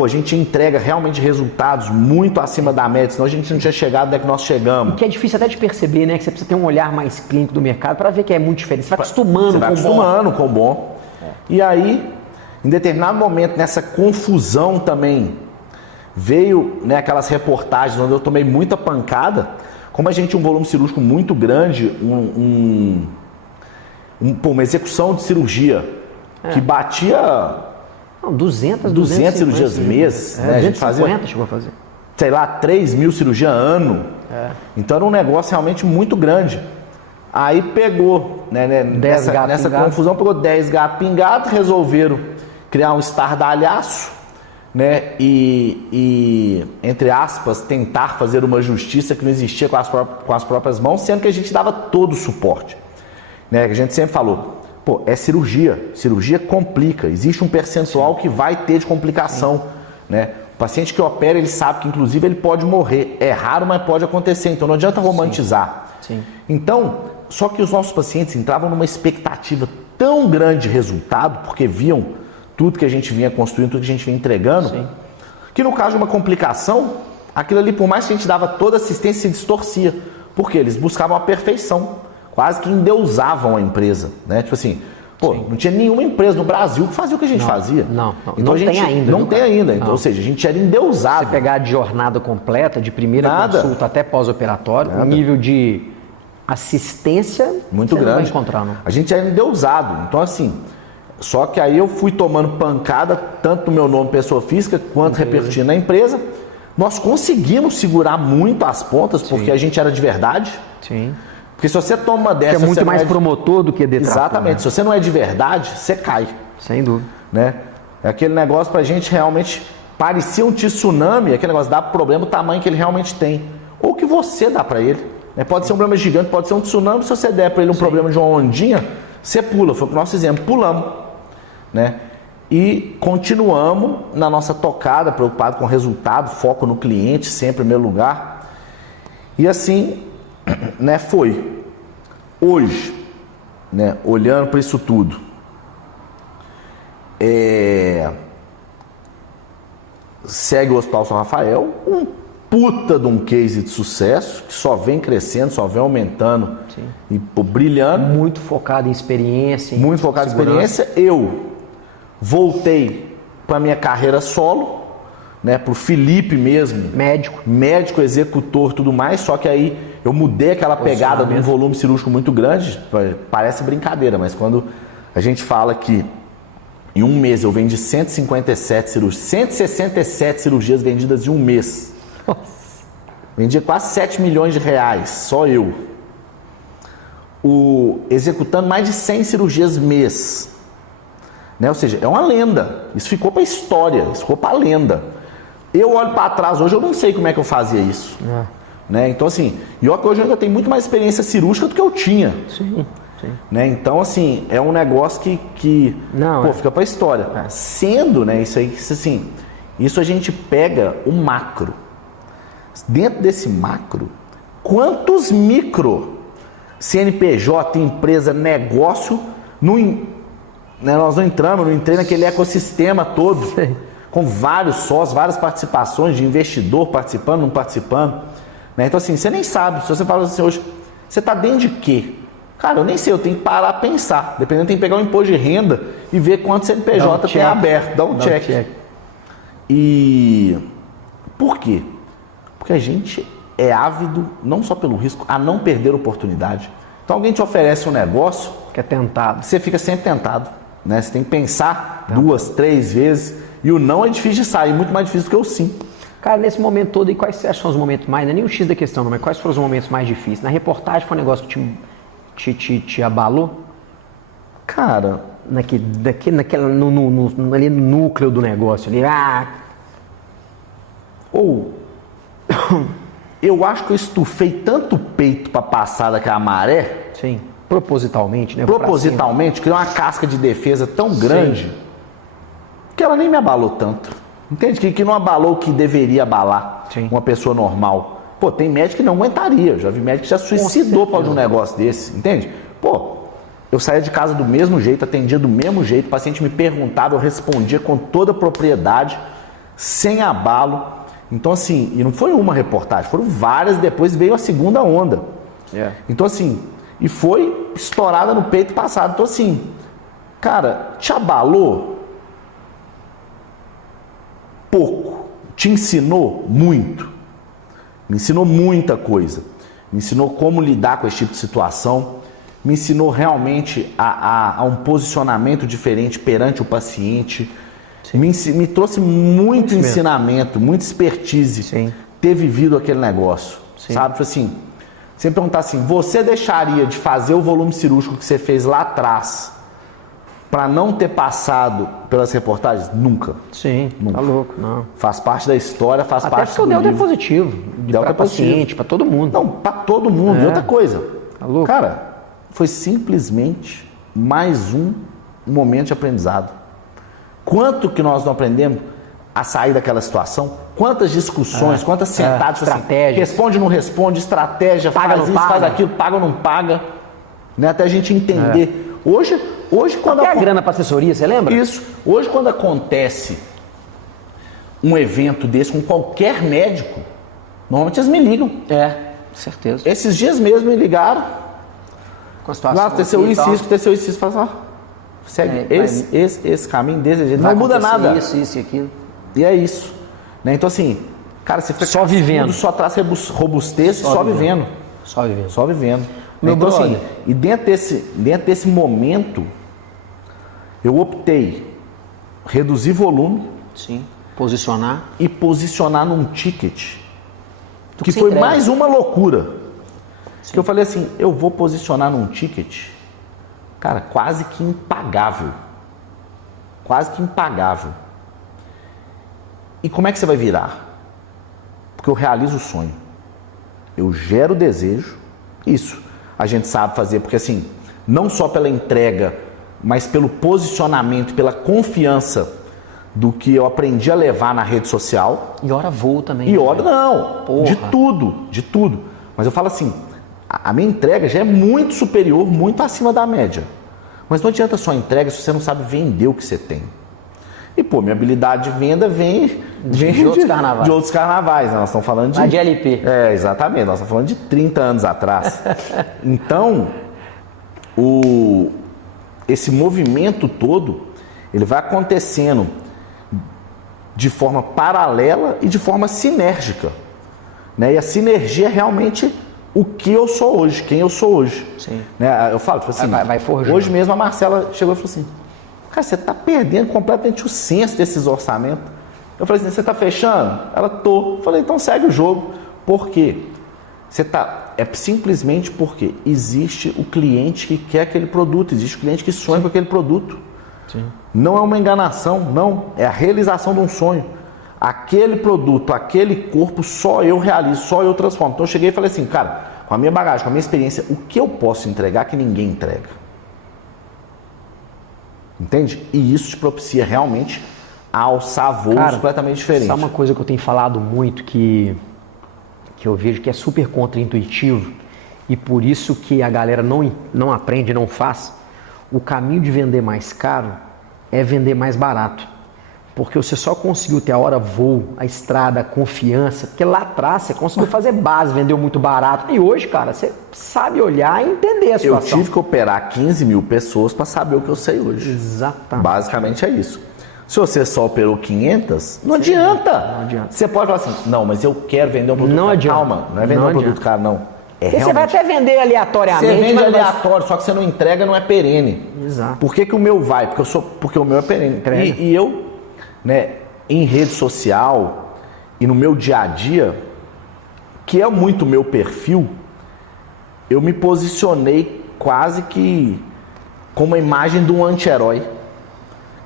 a gente entrega realmente resultados muito acima da média, senão a gente não tinha chegado onde é que nós chegamos. E que é difícil até de perceber, né? Que você precisa ter um olhar mais clínico do mercado para ver que é muito diferente. Você vai acostumando com o bom. E aí, em determinado momento, nessa confusão também, veio, né, aquelas reportagens onde eu tomei muita pancada. Como a gente tinha um volume cirúrgico muito grande, uma execução de cirurgia que batia 200 cirurgias mês, né? A gente fazia, chegou a fazer. Sei lá, 3 mil cirurgias ano. Então era um negócio realmente muito grande. Aí pegou, né, nessa confusão, pegou 10 gatos pingados, resolveram criar um estardalhaço, né? E, entre aspas, tentar fazer uma justiça que não existia com as próprias mãos, sendo que a gente dava todo o suporte. Né? A gente sempre falou, é cirurgia complica, existe um percentual que vai ter de complicação. Né? O paciente que opera, ele sabe que inclusive ele pode morrer, é raro, mas pode acontecer, então não adianta romantizar. Então, só que os nossos pacientes entravam numa expectativa tão grande de resultado, porque viam tudo que a gente vinha construindo, tudo que a gente vinha entregando, que no caso de uma complicação, aquilo ali, por mais que a gente dava toda assistência, se distorcia, porque eles buscavam a perfeição, quase que endeusavam a empresa, né? Tipo assim, Pô, não tinha nenhuma empresa no Brasil que fazia o que a gente fazia. Não. Então Não a gente tem ainda. Não tem ainda. Então, ou seja, a gente era endeusado. Você pegar de jornada completa, de primeira consulta até pós-operatório, o nível de assistência muito grande. Não vai encontrar, não. A gente era endeusado. Então, assim, só que aí eu fui tomando pancada, tanto no meu nome pessoa física, quanto repercutindo na empresa. Nós conseguimos segurar muito as pontas, porque a gente era de verdade. Sim. Porque se você toma uma dessa... é muito mais promotor do que detrator. Exatamente. Né? Se você não é de verdade, você cai. Sem dúvida. Né? É aquele negócio pra gente realmente... Parecia um tsunami, aquele negócio dá problema o tamanho que ele realmente tem. Ou que você dá pra ele. Né? Pode ser um problema gigante, pode ser um tsunami. Se você der pra ele um problema de uma ondinha, você pula. Foi o que nós fizemos. Pulamos. Né? E continuamos na nossa tocada, preocupado com o resultado, foco no cliente, sempre em primeiro lugar. E assim, né, foi. Hoje, né, olhando para isso tudo, segue o Hospital São Rafael, um puta de um case de sucesso, que só vem crescendo, só vem aumentando. Sim. E brilhando. Muito focado em experiência. Muito focado em experiência. Eu voltei para minha carreira solo, né, para o Felipe mesmo. Médico, executor, tudo mais, só que aí eu mudei aquela pegada de um volume cirúrgico muito grande. Parece brincadeira, mas quando a gente fala que em um mês eu vendi 157 cirurgias, 167 cirurgias vendidas em um mês. Nossa. Vendia quase 7 milhões de reais, só eu. Executando mais de 100 cirurgias mês. Né? Ou seja, é uma lenda. Isso ficou para a história, isso ficou para a lenda. Eu olho para trás hoje, eu não sei como é que eu fazia isso. Né? Então, assim, e olha que hoje eu ainda tenho muito mais experiência cirúrgica do que eu tinha. Sim. Né? Então, assim, é um negócio que fica para a história. Sendo, né, isso aí, assim, isso a gente pega o macro. Dentro desse macro, quantos micro CNPJ, empresa, negócio, nós não entramos, não entrei naquele ecossistema todo, com vários sócios, várias participações de investidor participando, não participando. Né? Então, assim, você nem sabe. Se você fala assim hoje, você está dentro de quê? Cara, eu nem sei, eu tenho que parar a pensar. Dependendo, tem que pegar um imposto de renda e ver quanto CNPJ tem aberto. Dá um check. E por quê? Porque a gente é ávido, não só pelo risco, a não perder oportunidade. Então, alguém te oferece um negócio... Que é tentado. Você fica sempre tentado. Né? Você tem que pensar 2, 3 vezes. E o não é difícil de sair, muito mais difícil do que o sim. Cara, nesse momento todo, e quais você acha são os momentos mais... Não é nem o X da questão, não, mas quais foram os momentos mais difíceis? Na reportagem foi um negócio que te abalou? Cara... Ali no núcleo do negócio. Ali, eu acho que eu estufei tanto o peito para passar daquela maré. Sim, propositalmente, né? Propositalmente, criou uma casca de defesa tão grande que ela nem me abalou tanto. Entende? Que não abalou o que deveria abalar uma pessoa normal. Pô, tem médico que não aguentaria. Eu já vi médico que já suicidou por causa de um negócio desse. Entende? Pô, eu saía de casa do mesmo jeito, atendia do mesmo jeito, o paciente me perguntava, eu respondia com toda a propriedade, sem abalo. Então, assim, e não foi uma reportagem, foram várias, depois veio a segunda onda. Então, assim, e foi estourada no peito passado. Então, assim, cara, te abalou? Pouco. Te ensinou muito. Me ensinou muita coisa. Me ensinou como lidar com esse tipo de situação. Me ensinou realmente a um posicionamento diferente perante o paciente. Me trouxe muito ensinamento, muita expertise ter vivido aquele negócio. Sabe? Tipo assim, você me perguntar assim, você deixaria de fazer o volume cirúrgico que você fez lá atrás para não ter passado pelas reportagens? Nunca. Nunca. Tá louco, não. Faz parte da história, faz parte do livro. Até porque o delta é positivo. Para paciente, para todo mundo. Não, para todo mundo. E outra coisa. Tá louco. Cara, foi simplesmente mais um momento de aprendizado. Quanto que nós não aprendemos a sair daquela situação? Quantas discussões, quantas sentadas, estratégia. Assim, responde ou não responde, estratégia, paga faz isso, faz aquilo, paga ou não paga, né? Até a gente entender. Hoje quando a grana para assessoria, você lembra? Isso. Hoje, quando acontece um evento desse com qualquer médico, normalmente eles me ligam. Certeza. Esses dias mesmo me ligaram. Com a situação. Teceu isso, fala assim, segue esse caminho desse jeito. Vai não muda nada. Isso e aquilo. E é isso. Né? Então, assim, cara, você fica só vivendo. Só traz robustez, só vivendo. Só vivendo. Só vivendo. Meu então, brother. assim, e dentro desse momento, eu optei reduzir volume. Sim. Posicionar. E posicionar num ticket. Que você foi entrega. mais uma loucura. Sim. Que eu falei assim, eu vou posicionar num ticket, cara, quase que impagável. Quase que impagável. E como é que você vai virar? Porque eu realizo o sonho. Eu gero o desejo. Isso a gente sabe fazer, porque assim, não só pela entrega, mas pelo posicionamento, pela confiança do que eu aprendi a levar na rede social. E hora voo também. E hora não. Porra. De tudo. Mas eu falo assim, a minha entrega já é muito superior, muito acima da média. Mas não adianta só entrega se você não sabe vender o que você tem. E, pô, minha habilidade de venda vem de outros carnavais. De outros carnavais, né? Nós estamos falando de... de LP. É, exatamente. Nós estamos falando de 30 anos atrás. Então, esse movimento todo, ele vai acontecendo de forma paralela e de forma sinérgica. Né? E a sinergia é realmente o que eu sou hoje, quem eu sou hoje. Sim. Né? Eu falo, tipo assim, vai forjando. Hoje mesmo a Marcela chegou e falou assim, cara, você está perdendo completamente o senso desses orçamentos. Eu falei assim, você está fechando? Ela, tô. Eu falei, então segue o jogo. Por quê? É simplesmente porque existe o cliente que quer aquele produto, existe o cliente que sonha com aquele produto. Sim. Não é uma enganação, não. É a realização de um sonho. Aquele produto, aquele corpo, só eu realizo, só eu transformo. Então eu cheguei e falei assim, cara, com a minha bagagem, com a minha experiência, o que eu posso entregar que ninguém entrega? Entende? E isso te propicia realmente a alçar voos completamente diferentes. Sabe uma coisa que eu tenho falado muito, que eu vejo que é super contra-intuitivo, e por isso que a galera não aprende, não faz? O caminho de vender mais caro é vender mais barato. Porque você só conseguiu ter a hora voo, a estrada, a confiança, porque lá atrás você conseguiu fazer base, vendeu muito barato. E hoje, cara, você sabe olhar e entender a situação. Eu tive que operar 15 mil pessoas para saber o que eu sei hoje. Exatamente. Basicamente é isso. Se você só operou 500, não adianta. Não adianta. Você pode falar assim, não, mas eu quero vender um produto caro. Não adianta. Calma, não é vender um produto caro, não. Você vai até vender aleatoriamente. Você vende aleatório, só que você não entrega, não é perene. Exato. Por que o meu vai? Porque o meu é perene. E eu, né, em rede social e no meu dia a dia, que é muito o meu perfil, eu me posicionei quase que com uma imagem de um anti-herói.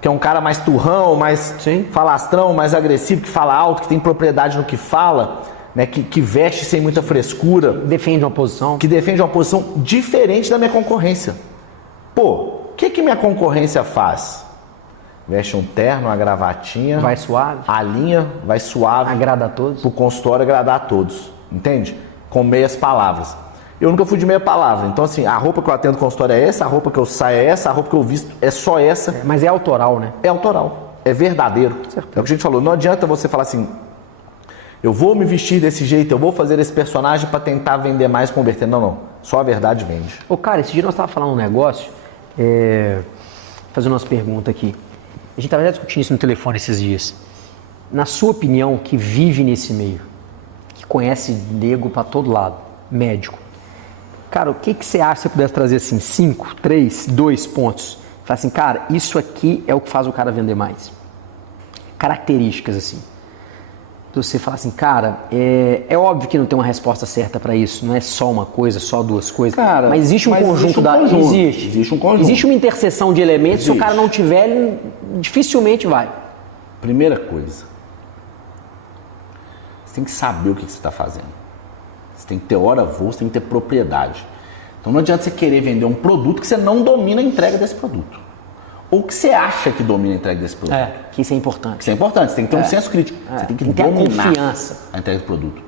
Que é um cara mais turrão, mais falastrão, mais agressivo, que fala alto, que tem propriedade no que fala, né, que veste sem muita frescura. Defende uma posição. Que defende uma posição diferente da minha concorrência. Pô, o que minha concorrência faz? Veste um terno, uma gravatinha. Vai suave. Alinha, vai suave. Agrada a todos. Pro consultório agradar a todos. Entende? Com meias palavras. Eu nunca fui de meia palavra. Então, assim, a roupa que eu atendo no consultório é essa, a roupa que eu saio é essa, a roupa que eu visto é só essa. Mas é autoral, né? É autoral. É verdadeiro. Certo. É o que a gente falou. Não adianta você falar assim, eu vou me vestir desse jeito, eu vou fazer esse personagem para tentar vender mais, converter. Não. Só a verdade vende. Ô, cara, esse dia nós estávamos falando um negócio, fazendo umas perguntas aqui. A gente estava discutindo isso no telefone esses dias. Na sua opinião, que vive nesse meio, que conhece nego para todo lado, médico, cara, o que você acha se você pudesse trazer assim, 5, 3, 2 pontos? Fala assim, cara, isso aqui é o que faz o cara vender mais. Características, assim. Você fala assim, cara, é óbvio que não tem uma resposta certa para isso, não é só uma coisa, só duas coisas. Cara, mas existe um conjunto Existe um conjunto. Existe uma interseção de elementos, se o cara não tiver, ele dificilmente vai. Primeira coisa, você tem que saber o que você está fazendo. Você tem que ter hora voo, você tem que ter propriedade. Então não adianta você querer vender um produto que você não domina a entrega desse produto. Ou que você acha que domina a entrega desse produto. Que isso é importante. Isso é importante, você tem que ter um senso crítico. Você tem que dominar confiança. A entrega do produto.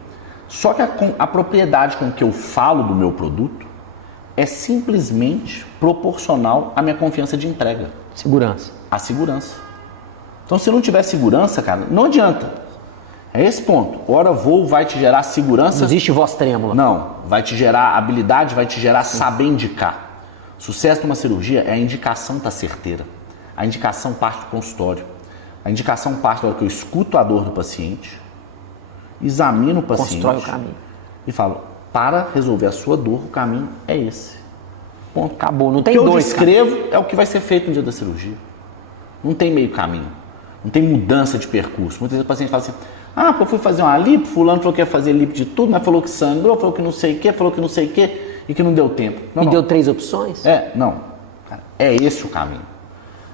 Só que a propriedade com que eu falo do meu produto é simplesmente proporcional à minha confiança de entrega. Segurança. A segurança. Então se não tiver segurança, cara, não adianta. É esse ponto. Hora voo vai te gerar segurança. Não existe voz trêmula. Não. Vai te gerar habilidade, vai te gerar saber indicar. Sucesso de uma cirurgia é a indicação estar certeira. A indicação parte do consultório. A indicação parte da hora que eu escuto a dor do paciente, examino o paciente. Constrói o caminho. E falo, para resolver a sua dor, o caminho é esse. Ponto. Acabou, não tem dois. O que eu descrevo descrevo é o que vai ser feito no dia da cirurgia. Não tem meio caminho. Não tem mudança de percurso. Muitas vezes o paciente fala assim, porque eu fui fazer uma lipo, fulano falou que ia fazer lipo de tudo, mas falou que sangrou, falou que não sei o quê, falou que não sei o quê, e que não deu tempo. Não. deu 3 opções? Não. Cara, é esse o caminho.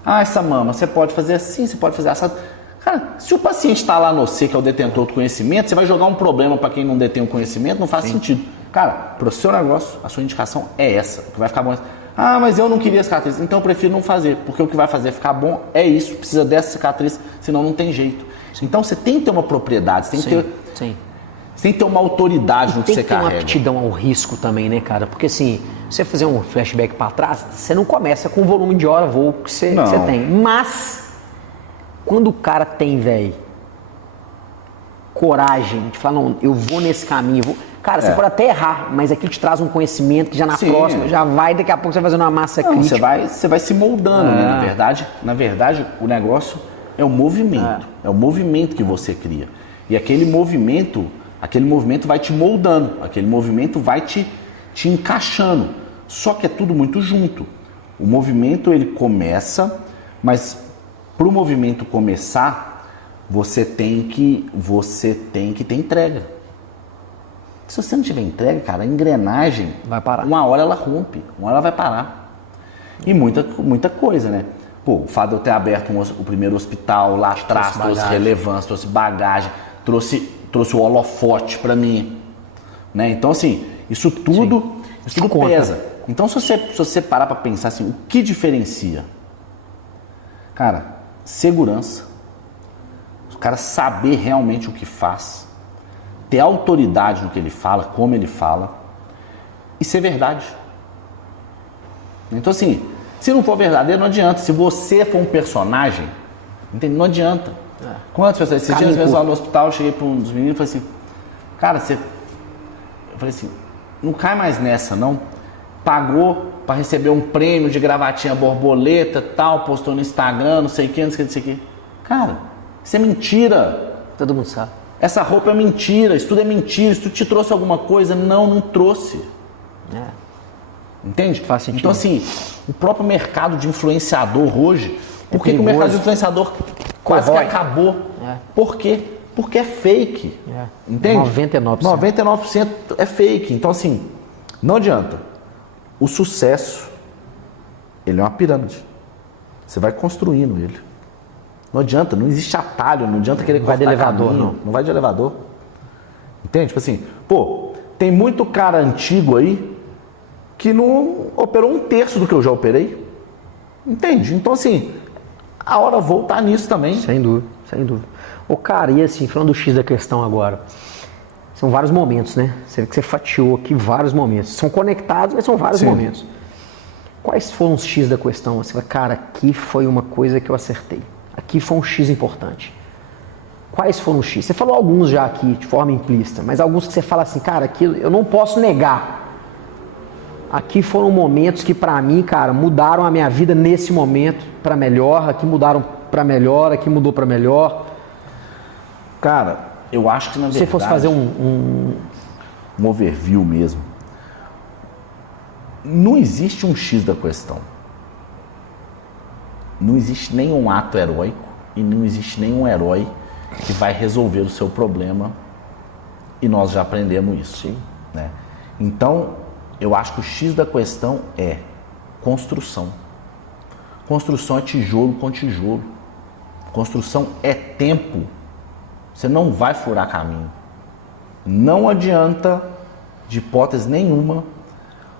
Essa mama, você pode fazer assim, você pode fazer assado. Cara, se o paciente está lá no C, que é o detentor do conhecimento, você vai jogar um problema para quem não detém o conhecimento, não faz sentido. Cara, para o seu negócio, a sua indicação é essa. O que vai ficar bom é, mas eu não queria cicatriz, então eu prefiro não fazer, porque o que vai fazer ficar bom é isso, precisa dessa cicatriz, senão não tem jeito. Então você tem que ter uma propriedade, você tem que ter uma autoridade no que você carrega. Tem que ter uma aptidão ao risco também, né, cara? Porque assim, você fazer um flashback para trás, você não começa com o volume de hora voo que você tem. Mas, quando o cara tem, velho, coragem de falar, não, eu vou nesse caminho, cara, você pode até errar, mas aqui te traz um conhecimento que já na próxima, já vai, daqui a pouco você vai fazendo uma massa crítica. Você vai se moldando, né? Na verdade, o negócio é o movimento. É o movimento que você cria. E aquele movimento vai te moldando, aquele movimento vai te encaixando. Só que é tudo muito junto. O movimento, ele começa, mas para o movimento começar, você tem que ter entrega. Se você não tiver entrega, cara, a engrenagem, vai parar. Uma hora ela rompe, uma hora ela vai parar. E muita coisa, né? O fato de eu ter aberto o primeiro hospital lá atrás, trouxe relevância, trouxe bagagem, trouxe o holofote para mim, né? Então, assim, isso tudo pesa. Então, se você parar para pensar assim, o que diferencia? Cara, segurança. O cara saber realmente o que faz, ter autoridade no que ele fala, como ele fala, e ser verdade. Então, assim, se não for verdadeiro, não adianta. Se você for um personagem, entende? Não adianta. Quantas pessoas? Esses dias eu lá no hospital, eu cheguei para um dos meninos e falei assim, cara, eu falei assim, não cai mais nessa, não. Pagou para receber um prêmio de gravatinha borboleta, tal, postou no Instagram, não sei o que, não sei o que. Cara, isso é mentira. Todo mundo sabe. Essa roupa é mentira, isso tudo é mentira, isso tudo te trouxe alguma coisa? Não trouxe. Entende? Faz sentido. Então, assim, o próprio mercado de influenciador hoje, por que o mercado de influenciador quase que acabou? Por quê? Porque é fake. Entende? 99%. 99% é fake. Então, assim, não adianta. O sucesso, ele é uma pirâmide. Você vai construindo ele. Não adianta, não existe atalho, não adianta querer cortar elevador, caminho, não vai de elevador. Entende? Tipo assim, tem muito cara antigo aí que não operou 1/3 do que eu já operei. Entende? Então, assim, a hora voltar nisso também. Sem dúvida, sem dúvida. Cara, e assim, falando do X da questão agora, são vários momentos, né? Você vê que você fatiou aqui vários momentos. São conectados, mas são vários momentos. Quais foram os X da questão? Você fala, cara, aqui foi uma coisa que eu acertei. Aqui foi um X importante. Quais foram os X? Você falou alguns já aqui, de forma implícita, mas alguns que você fala assim, cara, aquilo eu não posso negar. Aqui foram momentos que pra mim, cara, mudaram a minha vida nesse momento pra melhor, aqui mudaram pra melhor, aqui mudou pra melhor. Cara, eu acho que na verdade... Se você fosse fazer um overview mesmo, não existe um X da questão. Não existe nenhum ato heróico e não existe nenhum herói que vai resolver o seu problema, e nós já aprendemos isso. Né? Então, eu acho que o X da questão é construção. Construção é tijolo com tijolo. Construção é tempo. Você não vai furar caminho. Não adianta, de hipótese nenhuma,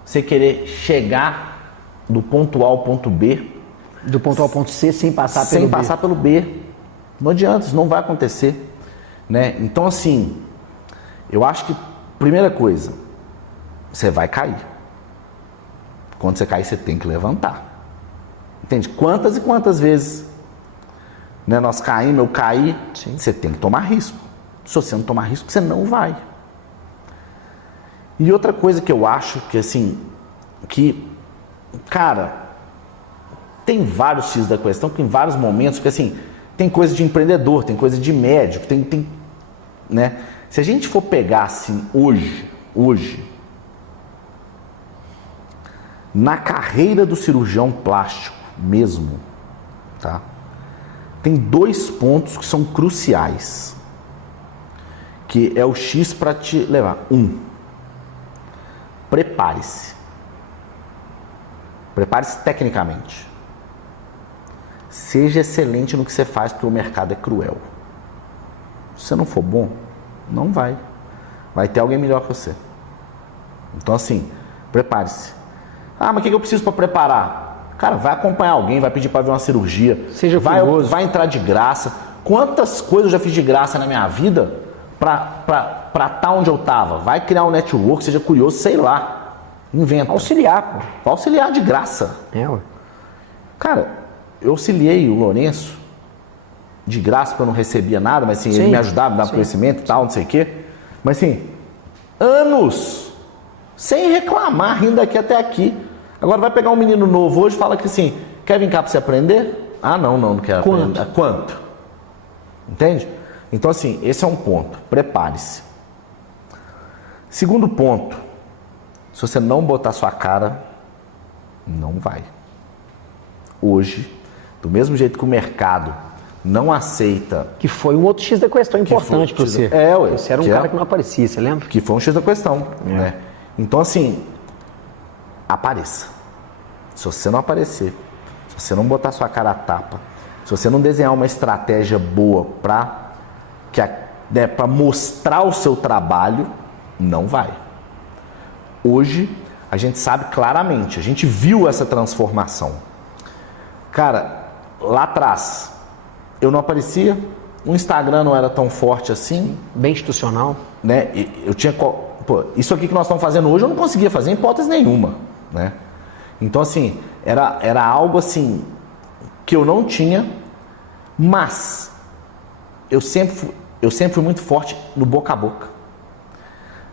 você querer chegar do ponto A ao ponto B. Do ponto A ao ponto C sem passar pelo B. Não adianta, isso não vai acontecer. Né? Então, assim, eu acho que, primeira coisa, você vai cair. Quando você cair, você tem que levantar. Entende? Quantas e quantas vezes, né, nós caímos, eu caí, você tem que tomar risco. Se você não tomar risco, você não vai. E outra coisa que eu acho que, assim, que Cara, tem vários X da questão, tem vários momentos, porque assim, tem coisa de empreendedor, tem coisa de médico, né? Se a gente for pegar assim, hoje, na carreira do cirurgião plástico mesmo, tá? Tem 2 pontos que são cruciais, que é o X para te levar. 1, prepare-se. Prepare-se tecnicamente. Seja excelente no que você faz, porque o mercado é cruel. Se você não for bom, não vai. Vai ter alguém melhor que você. Então assim, prepare-se. Ah, mas o que eu preciso para preparar? Cara, vai acompanhar alguém, vai pedir para ver uma cirurgia. Seja vai entrar de graça. Quantas coisas eu já fiz de graça na minha vida para estar onde eu estava? Vai criar um network, seja curioso, sei lá. Inventa. Auxiliar, pô. Pra auxiliar de graça. Ué. Cara, eu auxiliei o Lourenço de graça, porque eu não recebia nada, mas assim, ele me ajudava, me dava conhecimento e tal, não sei o quê. Mas assim, anos sem reclamar, rindo daqui até aqui. Agora vai pegar um menino novo hoje e fala que assim, quer vir cá pra você aprender? Ah, não quero aprender. Quanto? Entende? Então assim, esse é um ponto. Prepare-se. Segundo ponto, se você não botar sua cara, não vai. Hoje, do mesmo jeito que o mercado não aceita... Que foi um outro X da questão importante para você. Ué. Você era um cara que não aparecia, você lembra? Que foi um X da questão, né? Então, assim, apareça. Se você não aparecer, se você não botar sua cara a tapa, se você não desenhar uma estratégia boa para mostrar o seu trabalho, não vai. Hoje, a gente sabe claramente, a gente viu essa transformação. Cara, lá atrás, eu não aparecia, o Instagram não era tão forte assim. Bem institucional. Né? Eu tinha... Pô, isso aqui que nós estamos fazendo hoje, eu não conseguia fazer em hipótese nenhuma, né? Então, assim, era algo assim, que eu não tinha, mas eu sempre fui muito forte no boca a boca.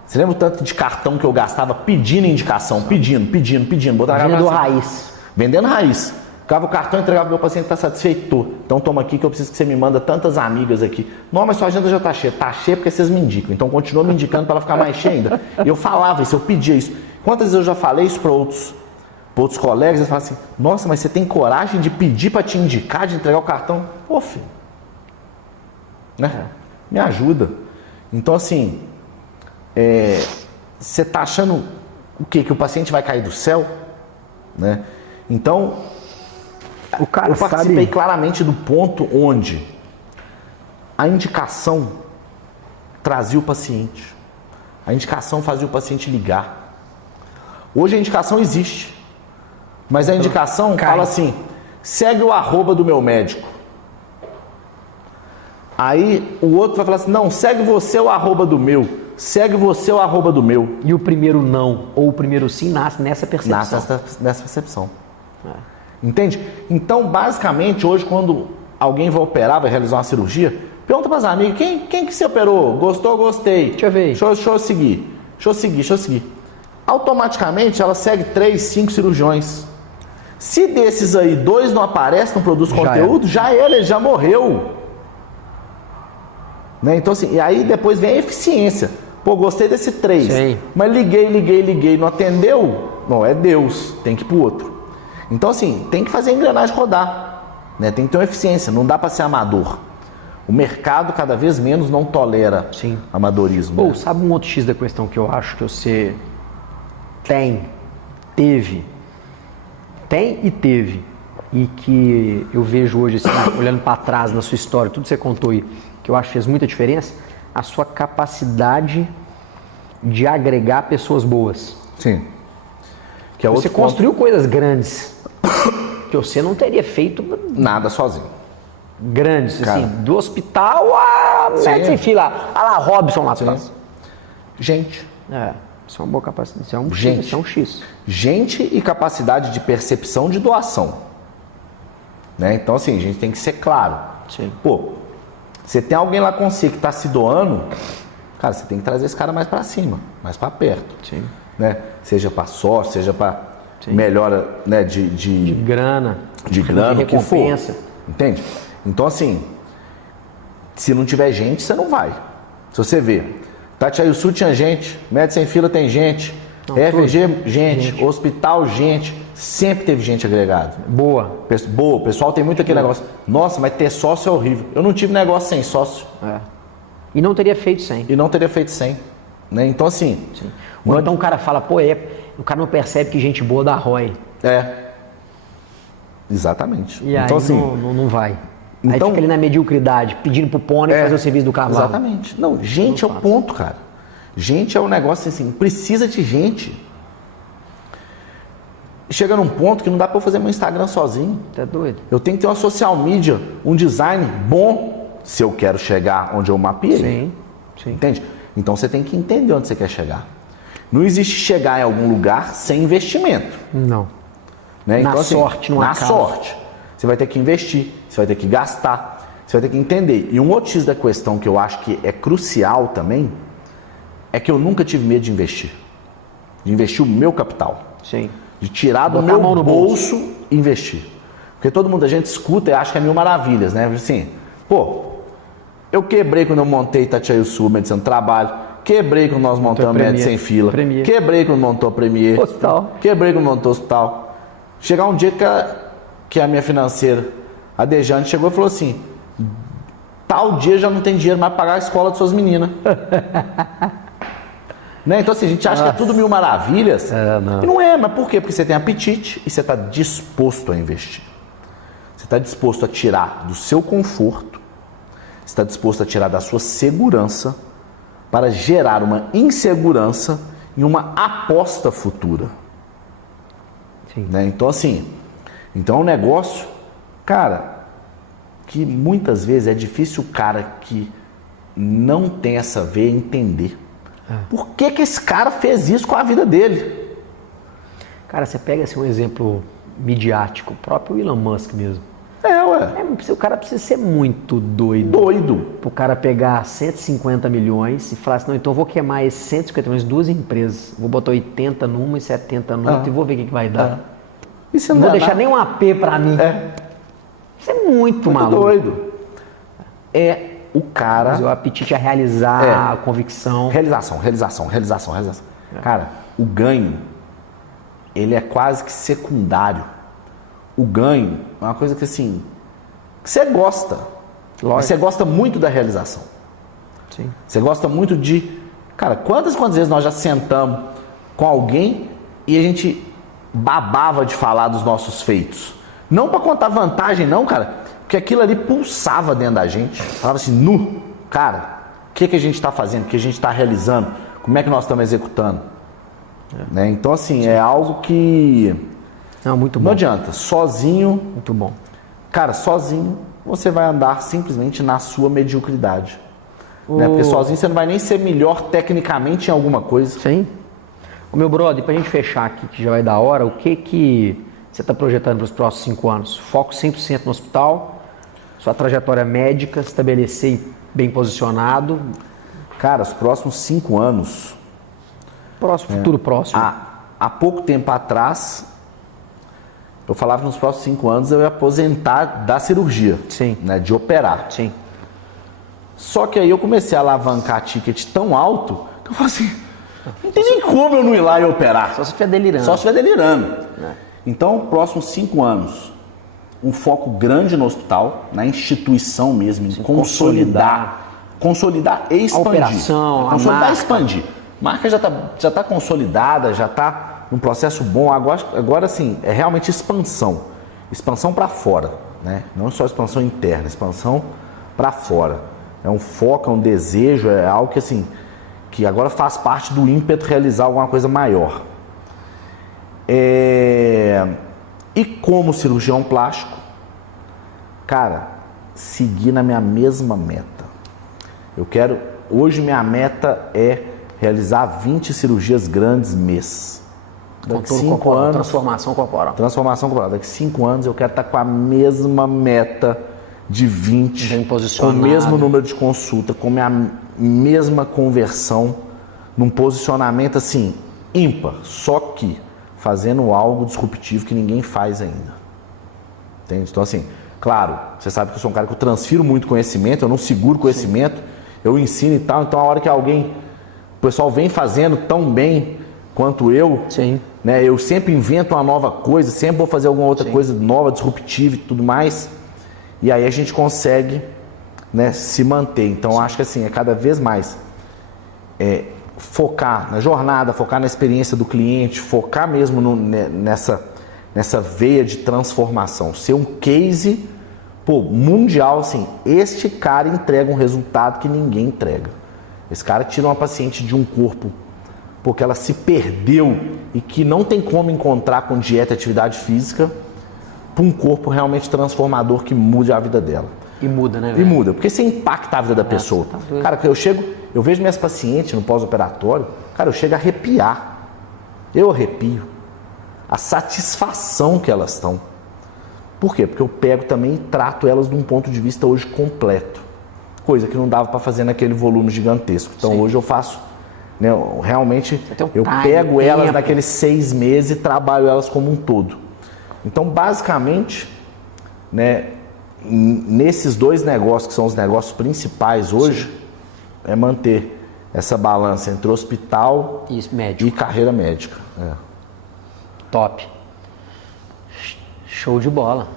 Você lembra o tanto de cartão que eu gastava pedindo indicação, pedindo. Vendendo raiz. Vendendo raiz. Ficava o cartão, entregava pro meu paciente, está satisfeito. Então toma aqui que eu preciso que você me manda tantas amigas aqui. Não, mas sua agenda já está cheia. Está cheia porque vocês me indicam. Então continua me indicando para ela ficar mais cheia ainda. Eu falava isso, eu pedia isso. Quantas vezes eu já falei isso para outros colegas, eles falam assim, nossa, mas você tem coragem de pedir para te indicar, de entregar o cartão? Pô, filho. Né? Me ajuda. Então assim... você está achando o quê? Que o paciente vai cair do céu? Né? Então, eu participei claramente do ponto onde a indicação trazia o paciente. A indicação fazia o paciente ligar. Hoje a indicação existe, mas a indicação fala assim, segue o @ do meu médico. Aí o outro vai falar assim, não, segue você o @ do meu. Segue você o @ do meu. E o primeiro não ou o primeiro sim nasce nessa percepção. Nasce nessa percepção. Entende? Então, basicamente, hoje, quando alguém vai operar, vai realizar uma cirurgia, pergunta para as amigas, quem que você operou? Gostou? Gostei. Deixa eu ver. Deixa eu seguir. Automaticamente, ela segue 3, 5 cirurgiões. Se desses aí, 2 não aparecem, não produz conteúdo, já era, ele já morreu. Né? Então, assim, e aí depois vem a eficiência. Pô, gostei desse 3, sim, mas liguei, não atendeu? Não, é Deus, tem que ir pro outro. Então, assim, tem que fazer a engrenagem rodar, né? Tem que ter uma eficiência, não dá para ser amador. O mercado cada vez menos não tolera amadorismo. Pô, né? Sabe um outro X da questão que eu acho que você teve, e que eu vejo hoje, assim, olhando para trás na sua história, tudo que você contou aí, que eu acho que fez muita diferença, a sua capacidade de agregar pessoas boas. Sim. Que é você construiu coisas grandes que você não teria feito nada sozinho. Grandes, cara, assim, do hospital a médico sem lá, a lá Robson lá atrás. Gente. Isso é uma boa capacidade, isso é um X. Gente e capacidade de percepção de doação. Né? Então, assim, a gente tem que ser claro. Sim. Pô, você tem alguém lá com você que está se doando, cara, você tem que trazer esse cara mais para cima, mais para perto. Sim. Né? Seja para sócio, seja para melhora, né, de grana, de grana, o que for. recompensa. Entende? Então, assim, se não tiver gente, você não vai. Se você vê, Tatiaiuçu tinha gente, Médicos Sem Fila tem gente, FG, gente, hospital, gente, sempre teve gente agregada. Boa. Boa, o pessoal tem muito aquele negócio, nossa, mas ter sócio é horrível. Eu não tive negócio sem sócio. E não teria feito sem. Né? Então, assim... Sim. Ou então o cara fala, o cara não percebe que gente boa dá ROI. Exatamente. E então, aí assim, não vai. Então, aí fica ali na mediocridade, pedindo pro pônei fazer o serviço do cavalo. Exatamente. Não, gente é o ponto, cara. Gente é um negócio assim, precisa de gente. Chega num ponto que não dá pra eu fazer meu Instagram sozinho. Tá doido? Eu tenho que ter uma social media, um design bom, se eu quero chegar onde eu mapeei. Sim. Entende? Então você tem que entender onde você quer chegar. Não existe chegar em algum lugar sem investimento. Não. Né? Na então, assim, sorte, não acaba. Na sorte. Você vai ter que investir, você vai ter que gastar, você vai ter que entender. E um outro X da questão que eu acho que é crucial também, é que eu nunca tive medo de investir. De investir o meu capital. Sim. De tirar do meu bolso e investir. Porque todo mundo, a gente escuta e acha que é mil maravilhas, né? Assim, eu quebrei quando eu montei Tatiaiuçu, Medicina do Trabalho, quebrei quando nós montamos Médicos Sem Fila, quebrei quando montou a Premier, quebrei quando montou o hospital. Chegar um dia que a minha financeira, a Dejane, chegou e falou assim, tal dia já não tem dinheiro mais para pagar a escola de suas meninas. Né? Então, assim, a gente acha que é tudo mil maravilhas. Não. E não é, mas por quê? Porque você tem apetite e você está disposto a investir. Você está disposto a tirar do seu conforto, você está disposto a tirar da sua segurança para gerar uma insegurança e uma aposta futura. Sim. Né? Então, assim, é um negócio, cara, que muitas vezes é difícil o cara que não tem essa veia entender. Por que esse cara fez isso com a vida dele? Cara, você pega assim, um exemplo midiático, o próprio Elon Musk mesmo. O cara precisa ser muito doido. Pro cara pegar 150 milhões e falar assim, não, então eu vou queimar esses 150 milhões, duas empresas. Vou botar 80 numa e 70 numa e vou ver o que vai dar. Isso não vou deixar nem um AP pra mim. Isso é muito maluco. Doido. O cara... Mas o apetite a realizar, a convicção. Realização. Cara, o ganho, ele é quase que secundário. O ganho é uma coisa que, assim, que você gosta. Você gosta muito da realização. Sim. Você gosta muito de... Cara, quantas vezes nós já sentamos com alguém e a gente babava de falar dos nossos feitos? Não para contar vantagem, não, cara. Porque aquilo ali pulsava dentro da gente. Falava assim, cara, o que a gente está fazendo? O que a gente está realizando? Como é que nós estamos executando? Né? Então, assim, é algo que... Muito bom. Não adianta. Sozinho... Muito bom. Cara, sozinho você vai andar simplesmente na sua mediocridade. Né? Porque sozinho você não vai nem ser melhor tecnicamente em alguma coisa. Sim. Meu brother, pra gente fechar aqui, que já vai dar hora, o que você está projetando para os próximos 5 anos? Foco 100% no hospital, sua trajetória médica, estabelecer bem posicionado. Cara, os próximos 5 anos... Futuro próximo. Há pouco tempo atrás, eu falava que nos próximos 5 anos eu ia aposentar da cirurgia. Sim. Né, de operar. Sim. Só que aí eu comecei a alavancar ticket tão alto, que eu falei assim, não tem nem como eu não ir lá e operar. Só se estiver delirando. Então, próximos 5 anos, um foco grande no hospital, na instituição mesmo, em consolidar e expandir. A operação, consolidar e expandir. A marca já tá consolidada, já está num processo bom. Agora sim, é realmente expansão. Expansão para fora, né? Não só expansão interna, expansão para fora. É um foco, é um desejo, é algo que assim, que agora faz parte do ímpeto realizar alguma coisa maior. E como cirurgião plástico, cara, seguir na minha mesma meta. Hoje minha meta é realizar 20 cirurgias grandes mês. Daqui 5 anos, transformação corporal. Daqui 5 anos eu quero estar com a mesma meta de 20, com o mesmo número de consulta, com a mesma conversão, num posicionamento assim, ímpar, só que fazendo algo disruptivo que ninguém faz ainda. Entende? Então, assim, claro, você sabe que eu sou um cara que eu transfiro muito conhecimento, eu não seguro conhecimento, eu ensino e tal, então a hora que o pessoal vem fazendo tão bem quanto eu, né, eu sempre invento uma nova coisa, sempre vou fazer alguma outra coisa nova, disruptiva e tudo mais, e aí a gente consegue, né, se manter. Então, acho que assim, é cada vez mais focar na jornada, focar na experiência do cliente, focar mesmo nessa veia de transformação, ser um case mundial, assim, este cara entrega um resultado que ninguém entrega. Esse cara tira uma paciente de um corpo porque ela se perdeu e que não tem como encontrar com dieta e atividade física para um corpo realmente transformador que mude a vida dela. E muda, né? E muda, porque você impacta a vida da pessoa. Tá, cara, eu vejo minhas pacientes no pós-operatório, cara, eu chego a arrepiar. Eu arrepio. A satisfação que elas estão. Por quê? Porque eu pego também e trato elas de um ponto de vista hoje completo. Coisa que não dava para fazer naquele volume gigantesco. Então hoje eu faço, né, realmente, eu pego elas naqueles 6 meses e trabalho elas como um todo. Então, basicamente, né, nesses 2 negócios, que são os negócios principais hoje, é manter essa balança entre hospital e carreira médica. Top. Show de bola.